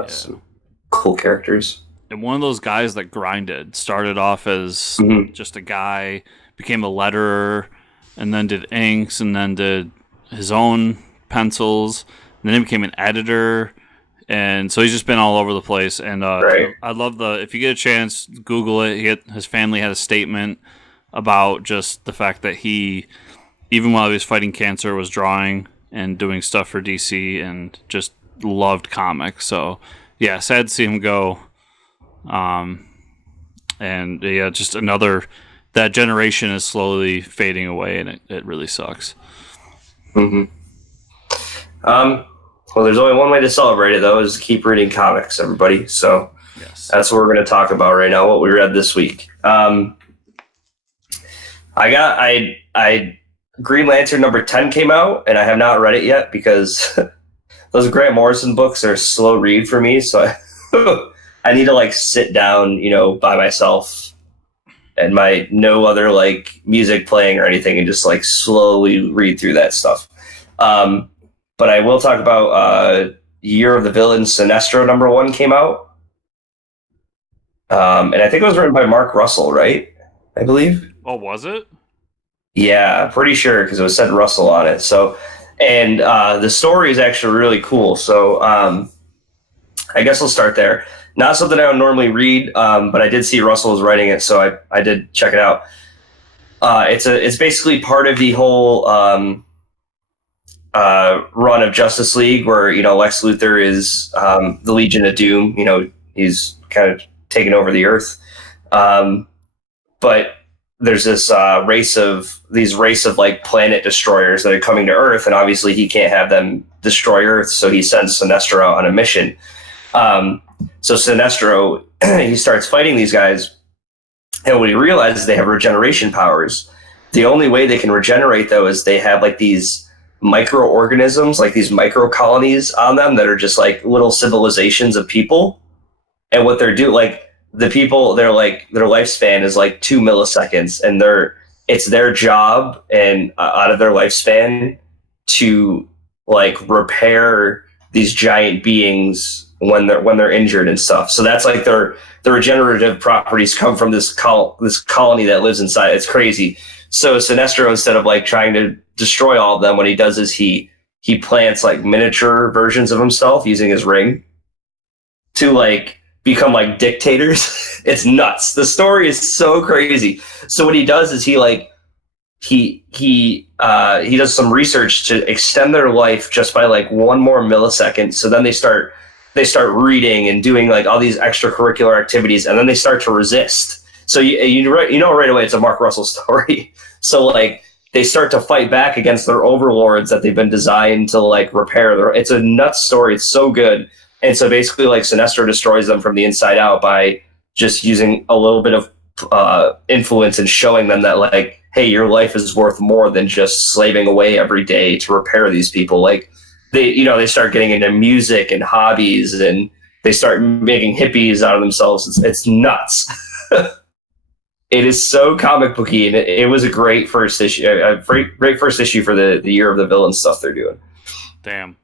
some cool characters. And one of those guys that grinded, started off as just a guy, became a letterer, and then did inks, and then did his own pencils, and then he became an editor, And so he's just been all over the place. And Right. I love if you get a chance, Google it. His family had a statement about just the fact that he, even while he was fighting cancer, was drawing and doing stuff for DC and just loved comics. So, yeah, sad to see him go. And, yeah, just that generation is slowly fading away, and it really sucks. Mm-hmm. Well, there's only one way to celebrate it, though, is to keep reading comics, everybody. So Yes. that's what we're going to talk about right now, what we read this week. Green Lantern number 10 came out, and I have not read it yet because those Grant Morrison books are a slow read for me. So I need to like sit down, by myself and no other like music playing or anything, and just like slowly read through that stuff. But I will talk about Year of the Villain. Sinestro number 1 came out. And I think it was written by Mark Russell, right? I believe. Oh, was it? Yeah, pretty sure because it was said Russell on it. So, and the story is actually really cool. So I guess we'll start there. Not something I would normally read, but I did see Russell was writing it, so I did check it out. It's basically part of the whole run of Justice League where, Lex Luthor is the Legion of Doom. He's kind of taken over the Earth. But there's this race of like planet destroyers that are coming to Earth, and obviously he can't have them destroy Earth, so he sends Sinestro out on a mission. So Sinestro, he starts fighting these guys, and when he realizes they have regeneration powers, the only way they can regenerate, though, is they have like these microorganisms, like these micro colonies on them that are just like little civilizations of people. And what they're doing, like the people, their lifespan is like 2 milliseconds, and it's their job and out of their lifespan to like repair these giant beings when they're injured and stuff. So that's like the regenerative properties come from this colony that lives inside. It's crazy. So Sinestro, instead of like trying to destroy all of them, what he does is he plants like miniature versions of himself using his ring to like become like dictators. It's nuts. The story is so crazy. So what he does is he does some research to extend their life just by like 1 more millisecond. So then they start reading and doing like all these extracurricular activities, and then they start to resist. So you know right away it's a Mark Russell story. So like they start to fight back against their overlords that they've been designed to like repair. It's a nuts story. It's so good. And so basically like Sinestro destroys them from the inside out by just using a little bit of influence and showing them that like, hey, your life is worth more than just slaving away every day to repair these people. Like they start getting into music and hobbies, and they start making hippies out of themselves. It's nuts. It is so comic booky, and it was a great first issue. A great first issue for the Year of the Villain stuff they're doing. Damn.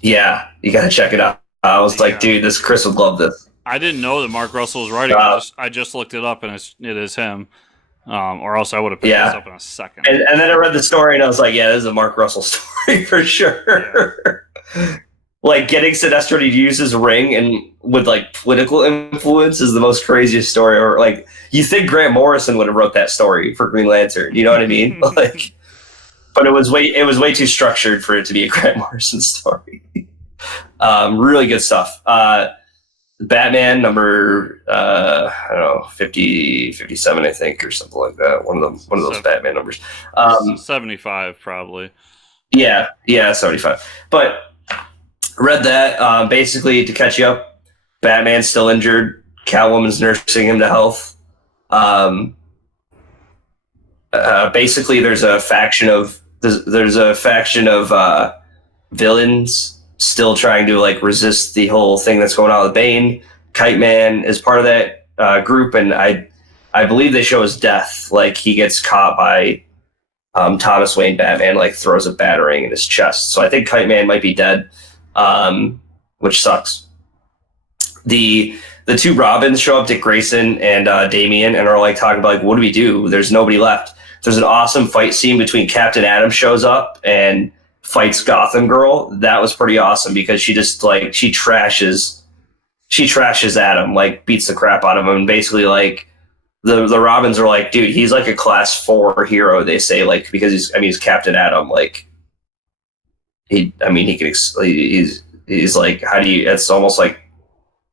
Yeah, you gotta check it out. I was like, dude, Chris would love this. I didn't know that Mark Russell was writing. I just looked it up, and it is him. Or else I would have picked this up in a second. And then I read the story, and I was like, yeah, this is a Mark Russell story for sure. Yeah. Like getting Sinestro to use his ring and with like political influence is the most craziest story. Or like you think Grant Morrison would have wrote that story for Green Lantern, you know what I mean? Like, but it was way too structured for it to be a Grant Morrison story. Really good stuff. Batman number 50, 57, I think, or something like that. One of those Batman numbers. 75 probably. Yeah, 75. But read that. Basically, to catch you up, Batman's still injured. Catwoman's nursing him to health. Basically, there's a faction of villains still trying to like resist the whole thing that's going on with Bane. Kite Man is part of that group, and I believe they show his death. Like he gets caught by Thomas Wayne Batman, like throws a batarang in his chest. So I think Kite Man might be dead, which sucks. The two Robins show up, Dick Grayson and Damian, and are like talking about like, what do we do? There's nobody left. There's an awesome fight scene between Captain Atom shows up and fights Gotham Girl, that was pretty awesome because she just like she trashes Adam, like beats the crap out of him, and basically like the Robins are like, dude, he's like a class 4 hero, they say, like, because he's Captain Atom, like he's like, how do you, it's almost like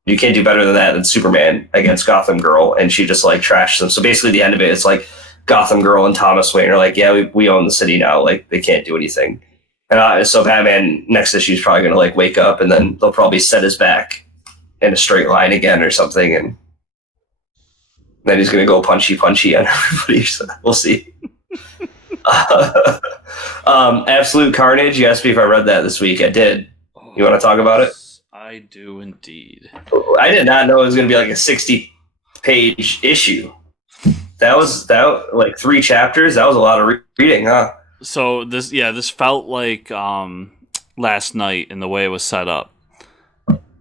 you can't do better than Superman against Gotham Girl, and she just like trashed them. So basically the end of it is like Gotham Girl and Thomas Wayne are like, yeah, we own the city now, like they can't do anything. And so Batman next issue is probably going to like wake up, and then they'll probably set his back in a straight line again or something, and then he's going to go punchy on everybody. So we'll see. Absolute Carnage. You asked me if I read that this week. I did. You want to talk about it? I do indeed. I did not know it was going to be like a 60-page issue. That like 3 chapters. That was a lot of reading, huh? So this felt like last night in the way it was set up,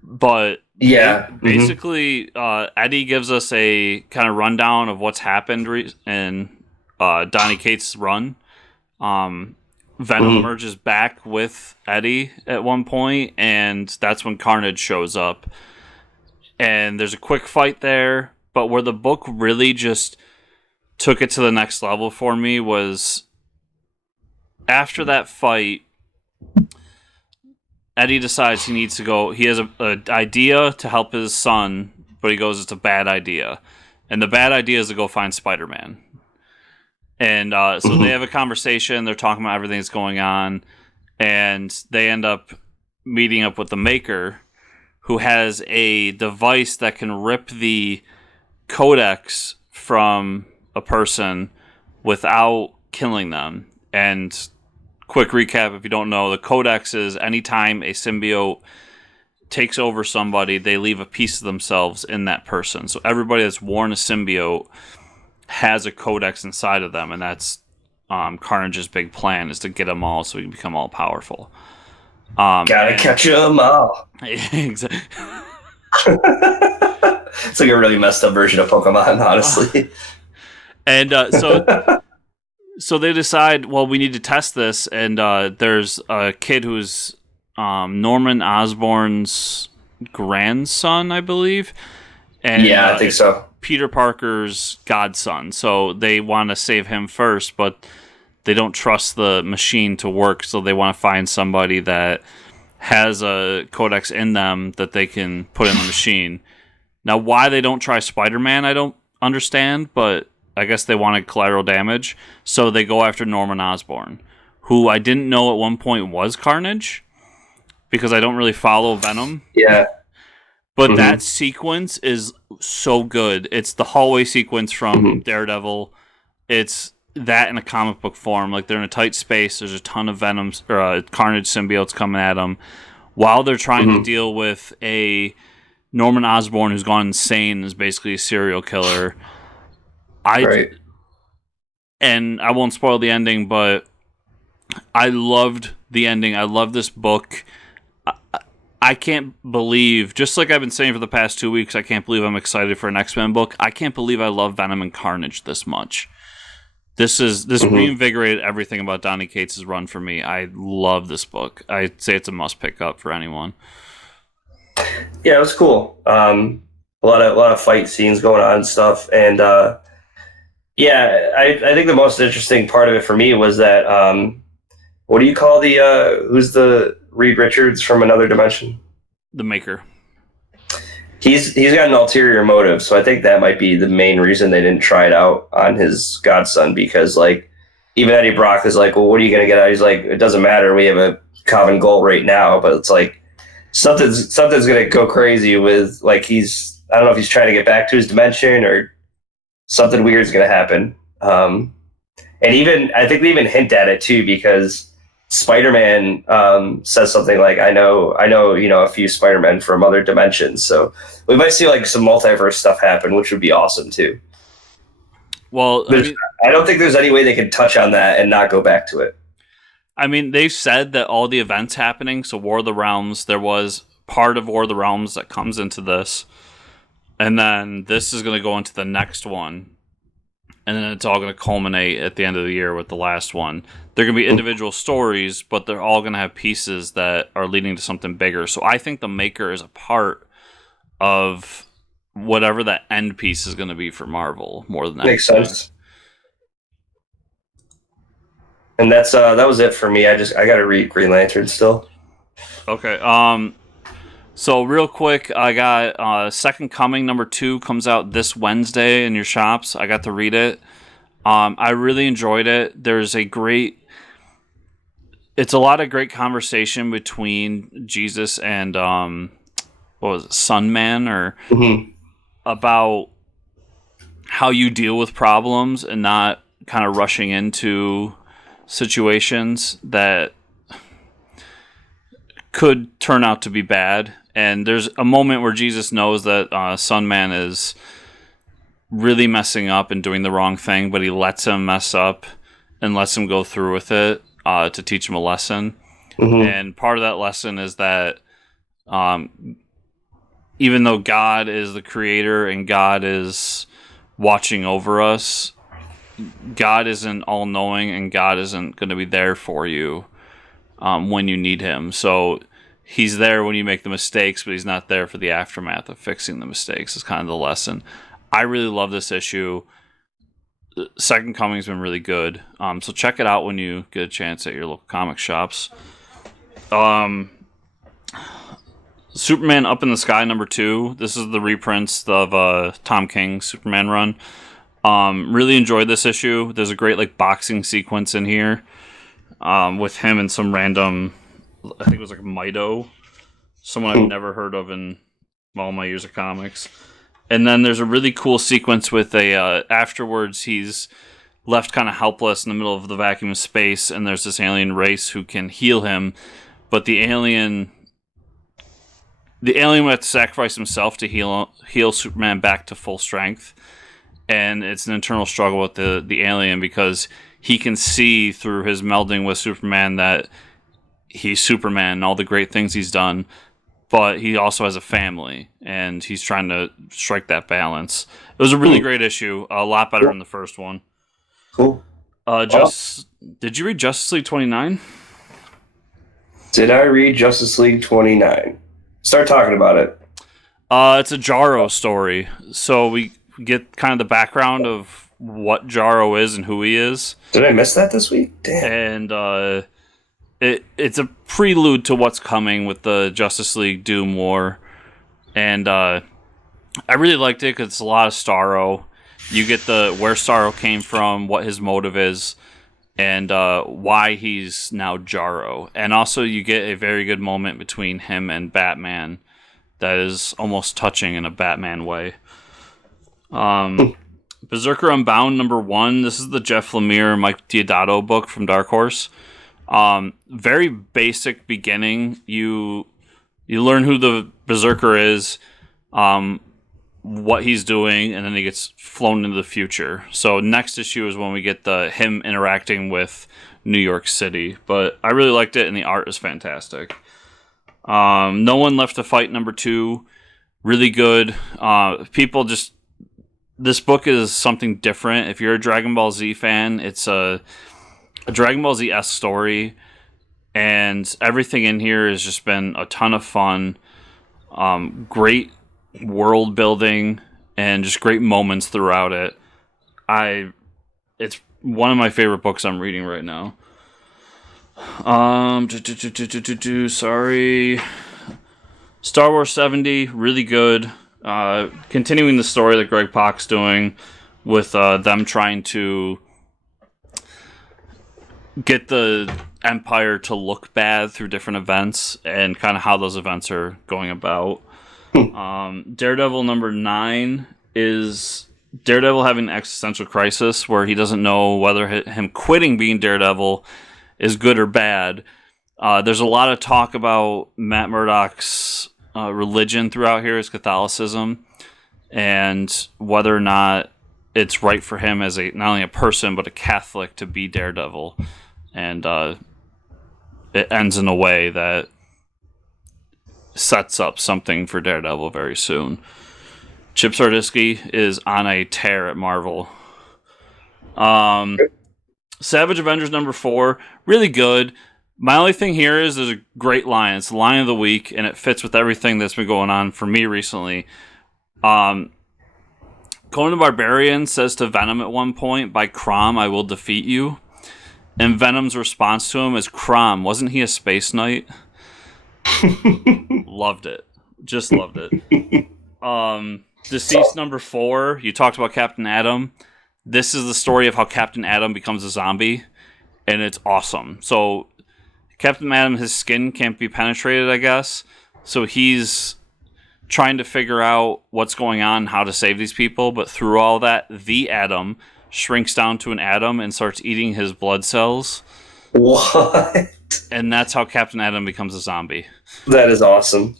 but yeah, basically, Eddie gives us a kind of rundown of what's happened in Donny Cates' run. Venom emerges back with Eddie at one point, and that's when Carnage shows up. And there's a quick fight there, but where the book really just took it to the next level for me was after that fight. Eddie decides he needs to go. He has an idea to help his son, but he goes, it's a bad idea. And the bad idea is to go find Spider-Man. And so they have a conversation. They're talking about everything that's going on. And they end up meeting up with the Maker, who has a device that can rip the codex from a person without killing them. And quick recap, if you don't know, the codex is anytime a symbiote takes over somebody, they leave a piece of themselves in that person. So everybody that's worn a symbiote has a codex inside of them, and that's Carnage's big plan, is to get them all so he can become all powerful. Gotta catch them all. Exactly. It's like a really messed up version of Pokemon, honestly. And so they decide, well, we need to test this, and there's a kid who's Norman Osborn's grandson, I believe. And, yeah, I think so. Peter Parker's godson. So they want to save him first, but they don't trust the machine to work, so they want to find somebody that has a codex in them that they can put in the machine. Now, why they don't try Spider-Man, I don't understand, but I guess they wanted collateral damage, so they go after Norman Osborn, who I didn't know at one point was Carnage, because I don't really follow Venom. Yeah. But that sequence is so good. It's the hallway sequence from Daredevil. It's that in a comic book form. Like, they're in a tight space. There's a ton of Carnage symbiotes coming at them, while they're trying to deal with a Norman Osborn who's gone insane and is basically a serial killer. And I won't spoil the ending, but I loved the ending. I love this book. I can't believe, just like I've been saying for the past 2 weeks, I can't believe I'm excited for an X-Men book. I can't believe I love Venom and Carnage this much. This reinvigorated everything about Donny Cates' run for me. I love this book. I'd say it's a must pick up for anyone. Yeah, it was cool. A lot of fight scenes going on and stuff, and yeah, I think the most interesting part of it for me was that what do you call the who's the Reed Richards from Another Dimension? The Maker. He's got an ulterior motive, so I think that might be the main reason they didn't try it out on his godson, because like even Eddie Brock is like, well, what are you gonna get out? He's like, it doesn't matter, we have a common goal right now, but it's like something's gonna go crazy with, like, I don't know if he's trying to get back to his dimension or something weird's gonna happen. And even I think they even hint at it too, because Spider-Man says something like, I know, a few Spider-Men from other dimensions. So we might see like some multiverse stuff happen, which would be awesome too. Well, I don't think there's any way they could touch on that and not go back to it. I mean, they've said that all the events happening, so War of the Realms, there was part of War of the Realms that comes into this, and then this is going to go into the next one. and then it's all going to culminate at the end of the year with the last one. They're going to be individual stories, but they're all going to have pieces that are leading to something bigger. So I think the Maker is a part of whatever that end piece is going to be for Marvel more than that. Makes sense. And that was it for me. I got to read Green Lantern still. Okay. So real quick, I got Second Coming #2 comes out this Wednesday in your shops. I got to read it. I really enjoyed it. It's a lot of great conversation between Jesus and what was it, Sunman, or about how you deal with problems and not kind of rushing into situations that could turn out to be bad. And there's a moment where Jesus knows that Sunman is really messing up and doing the wrong thing, but he lets him mess up and lets him go through with it to teach him a lesson. And part of that lesson is that even though God is the creator and God is watching over us, God isn't all-knowing and God isn't going to be there for you when you need him. So he's there when you make the mistakes, but he's not there for the aftermath of fixing the mistakes is kind of the lesson. I really love this issue. Second Coming's been really good. So check it out when you get a chance at your local comic shops. Superman Up in the Sky #2. This is the reprints of Tom King's Superman run. Really enjoyed this issue. There's a great boxing sequence in here with him and some random, I think it was Mido, someone I've never heard of in all my years of comics. And then there's a really cool sequence with afterwards he's left kind of helpless in the middle of the vacuum of space, and there's this alien race who can heal him, but the alien would have to sacrifice himself to heal Superman back to full strength. And it's an internal struggle with the alien because he can see through his melding with Superman that he's Superman and all the great things he's done, but he also has a family, and he's trying to strike that balance. It was a really great issue, a lot better than the first one. Cool. Did you read Justice League 29? Did I read Justice League 29? Start talking about it. It's a Jarro story. So we get kind of the background of what Jarro is and who he is. Did I miss that this week? Damn. And it's a prelude to what's coming with the Justice League Doom War. And I really liked it because it's a lot of Starro. You get where Starro came from, what his motive is, and why he's now Jarro. And also you get a very good moment between him and Batman that is almost touching in a Batman way. Berserker Unbound #1. This is the Jeff Lemire, Mike Deodato book from Dark Horse. Very basic beginning. You learn who the Berserker is, what he's doing, and then he gets flown into the future. So next issue is when we get him interacting with New York City. But I really liked it, and the art is fantastic. No One Left to Fight #2. Really good. This book is something different. If you're a Dragon Ball Z fan, it's a Dragon Ball Z-esque story, and everything in here has just been a ton of fun. Great world building and just great moments throughout it. It's one of my favorite books I'm reading right now. Sorry. Star Wars 70, really good. Continuing the story that Greg Pak's doing with them trying to get the Empire to look bad through different events and kind of how those events are going about. Daredevil #9 is Daredevil having an existential crisis where he doesn't know whether him quitting being Daredevil is good or bad. There's a lot of talk about Matt Murdock's religion throughout here, is Catholicism, and whether or not it's right for him as not only a person but a Catholic to be Daredevil. And it ends in a way that sets up something for Daredevil very soon. Chip Zdarsky is on a tear at Marvel. Savage Avengers #4, really good. My only thing here is there's a great line. It's the line of the week, and it fits with everything that's been going on for me recently. Conan the Barbarian says to Venom at one point, "By Crom, I will defeat you." And Venom's response to him is, "Crom, wasn't he a space knight?" Loved it. Just loved it. Deceased #4, you talked about Captain Atom. This is the story of how Captain Atom becomes a zombie, and it's awesome. So Captain Atom, his skin can't be penetrated, I guess. So he's trying to figure out what's going on, how to save these people. But through all that, the Atom shrinks down to an atom and starts eating his blood cells. What? And that's how Captain Atom becomes a zombie. That is awesome.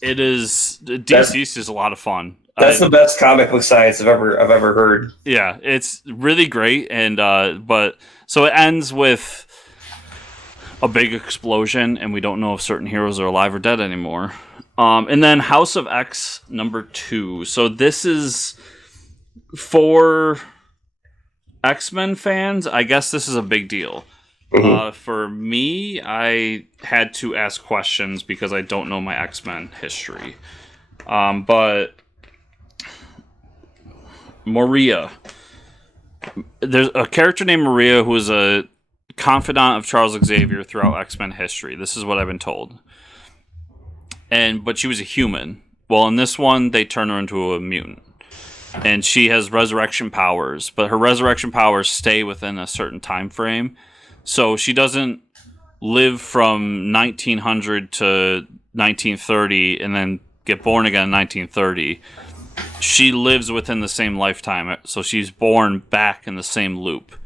It is. Deceased is a lot of fun. That's the best comic book science I've ever heard. Yeah, it's really great, and but so it ends with a big explosion, and we don't know if certain heroes are alive or dead anymore. And then House of X #2. So this is for X-Men fans. I guess this is a big deal. Mm-hmm. For me, I had to ask questions because I don't know my X-Men history. But Maria. There's a character named Maria who is a confidant of Charles Xavier throughout X-Men history. This is what I've been told. But she was a human. Well, in this one, they turn her into a mutant. And she has resurrection powers, but her resurrection powers stay within a certain time frame. So she doesn't live from 1900 to 1930 and then get born again in 1930. She lives within the same lifetime, so she's born back in the same loop,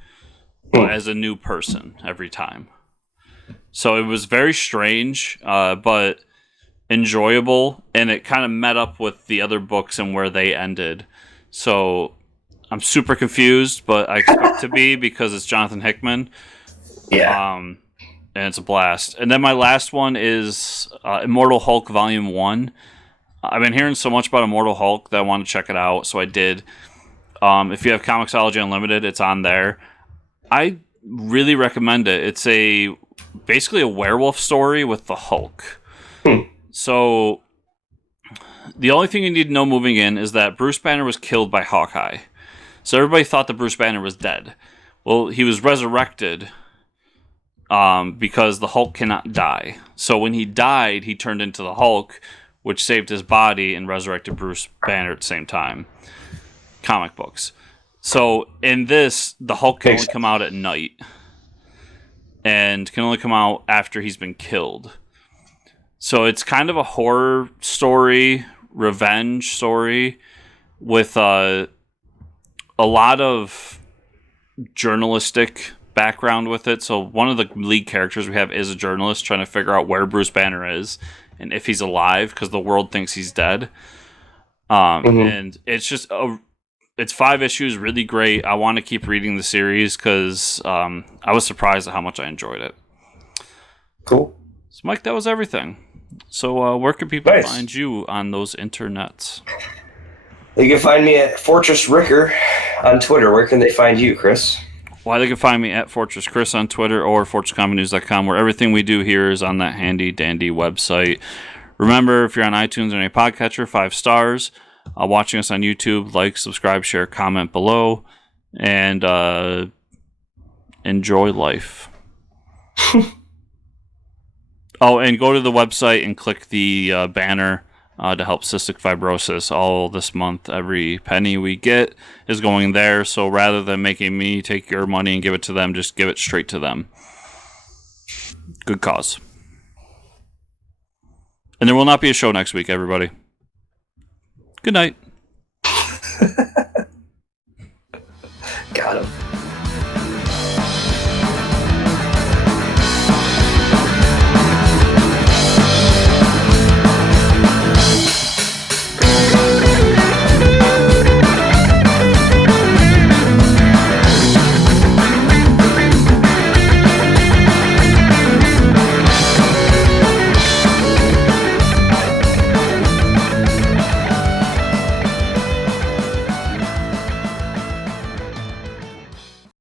but as a new person every time. So it was very strange, but enjoyable, and it kind of met up with the other books and where they ended. So I'm super confused, but I expect to be because it's Jonathan Hickman. Yeah. And it's a blast. And then my last one is Immortal Hulk Volume 1. I've been hearing so much about Immortal Hulk that I wanted to check it out, so I did. If you have Comixology Unlimited, it's on there. I really recommend it. It's basically a werewolf story with the Hulk. So the only thing you need to know moving in is that Bruce Banner was killed by Hawkeye. So everybody thought that Bruce Banner was dead. Well, he was resurrected because the Hulk cannot die. So when he died, he turned into the Hulk, which saved his body and resurrected Bruce Banner at the same time. Comic books. So in this, the Hulk can only come out at night. And can only come out after he's been killed. So it's kind of a horror story, revenge story, with a lot of journalistic background with it. So one of the lead characters we have is a journalist trying to figure out where Bruce Banner is and if he's alive, because the world thinks he's dead. And it's just it's 5 issues, really great. I want to keep reading the series because I was surprised at how much I enjoyed it. Cool. So Mike, that was everything. So where can people find you on those internets? You can find me at Fortress Ricker on Twitter. Where can they find you, Chris? Well, they can find me at Fortress Chris on Twitter or FortressComicNews.com, where everything we do here is on that handy dandy website. Remember, if you're on iTunes or any podcatcher, 5 stars. Watching us on YouTube, like, subscribe, share, comment below, and enjoy life. Oh, and go to the website and click the banner to help cystic fibrosis all this month. Every penny we get is going there, so rather than making me take your money and give it to them, just give it straight to them. Good cause. And there will not be a show next week, everybody. Good night. Got him.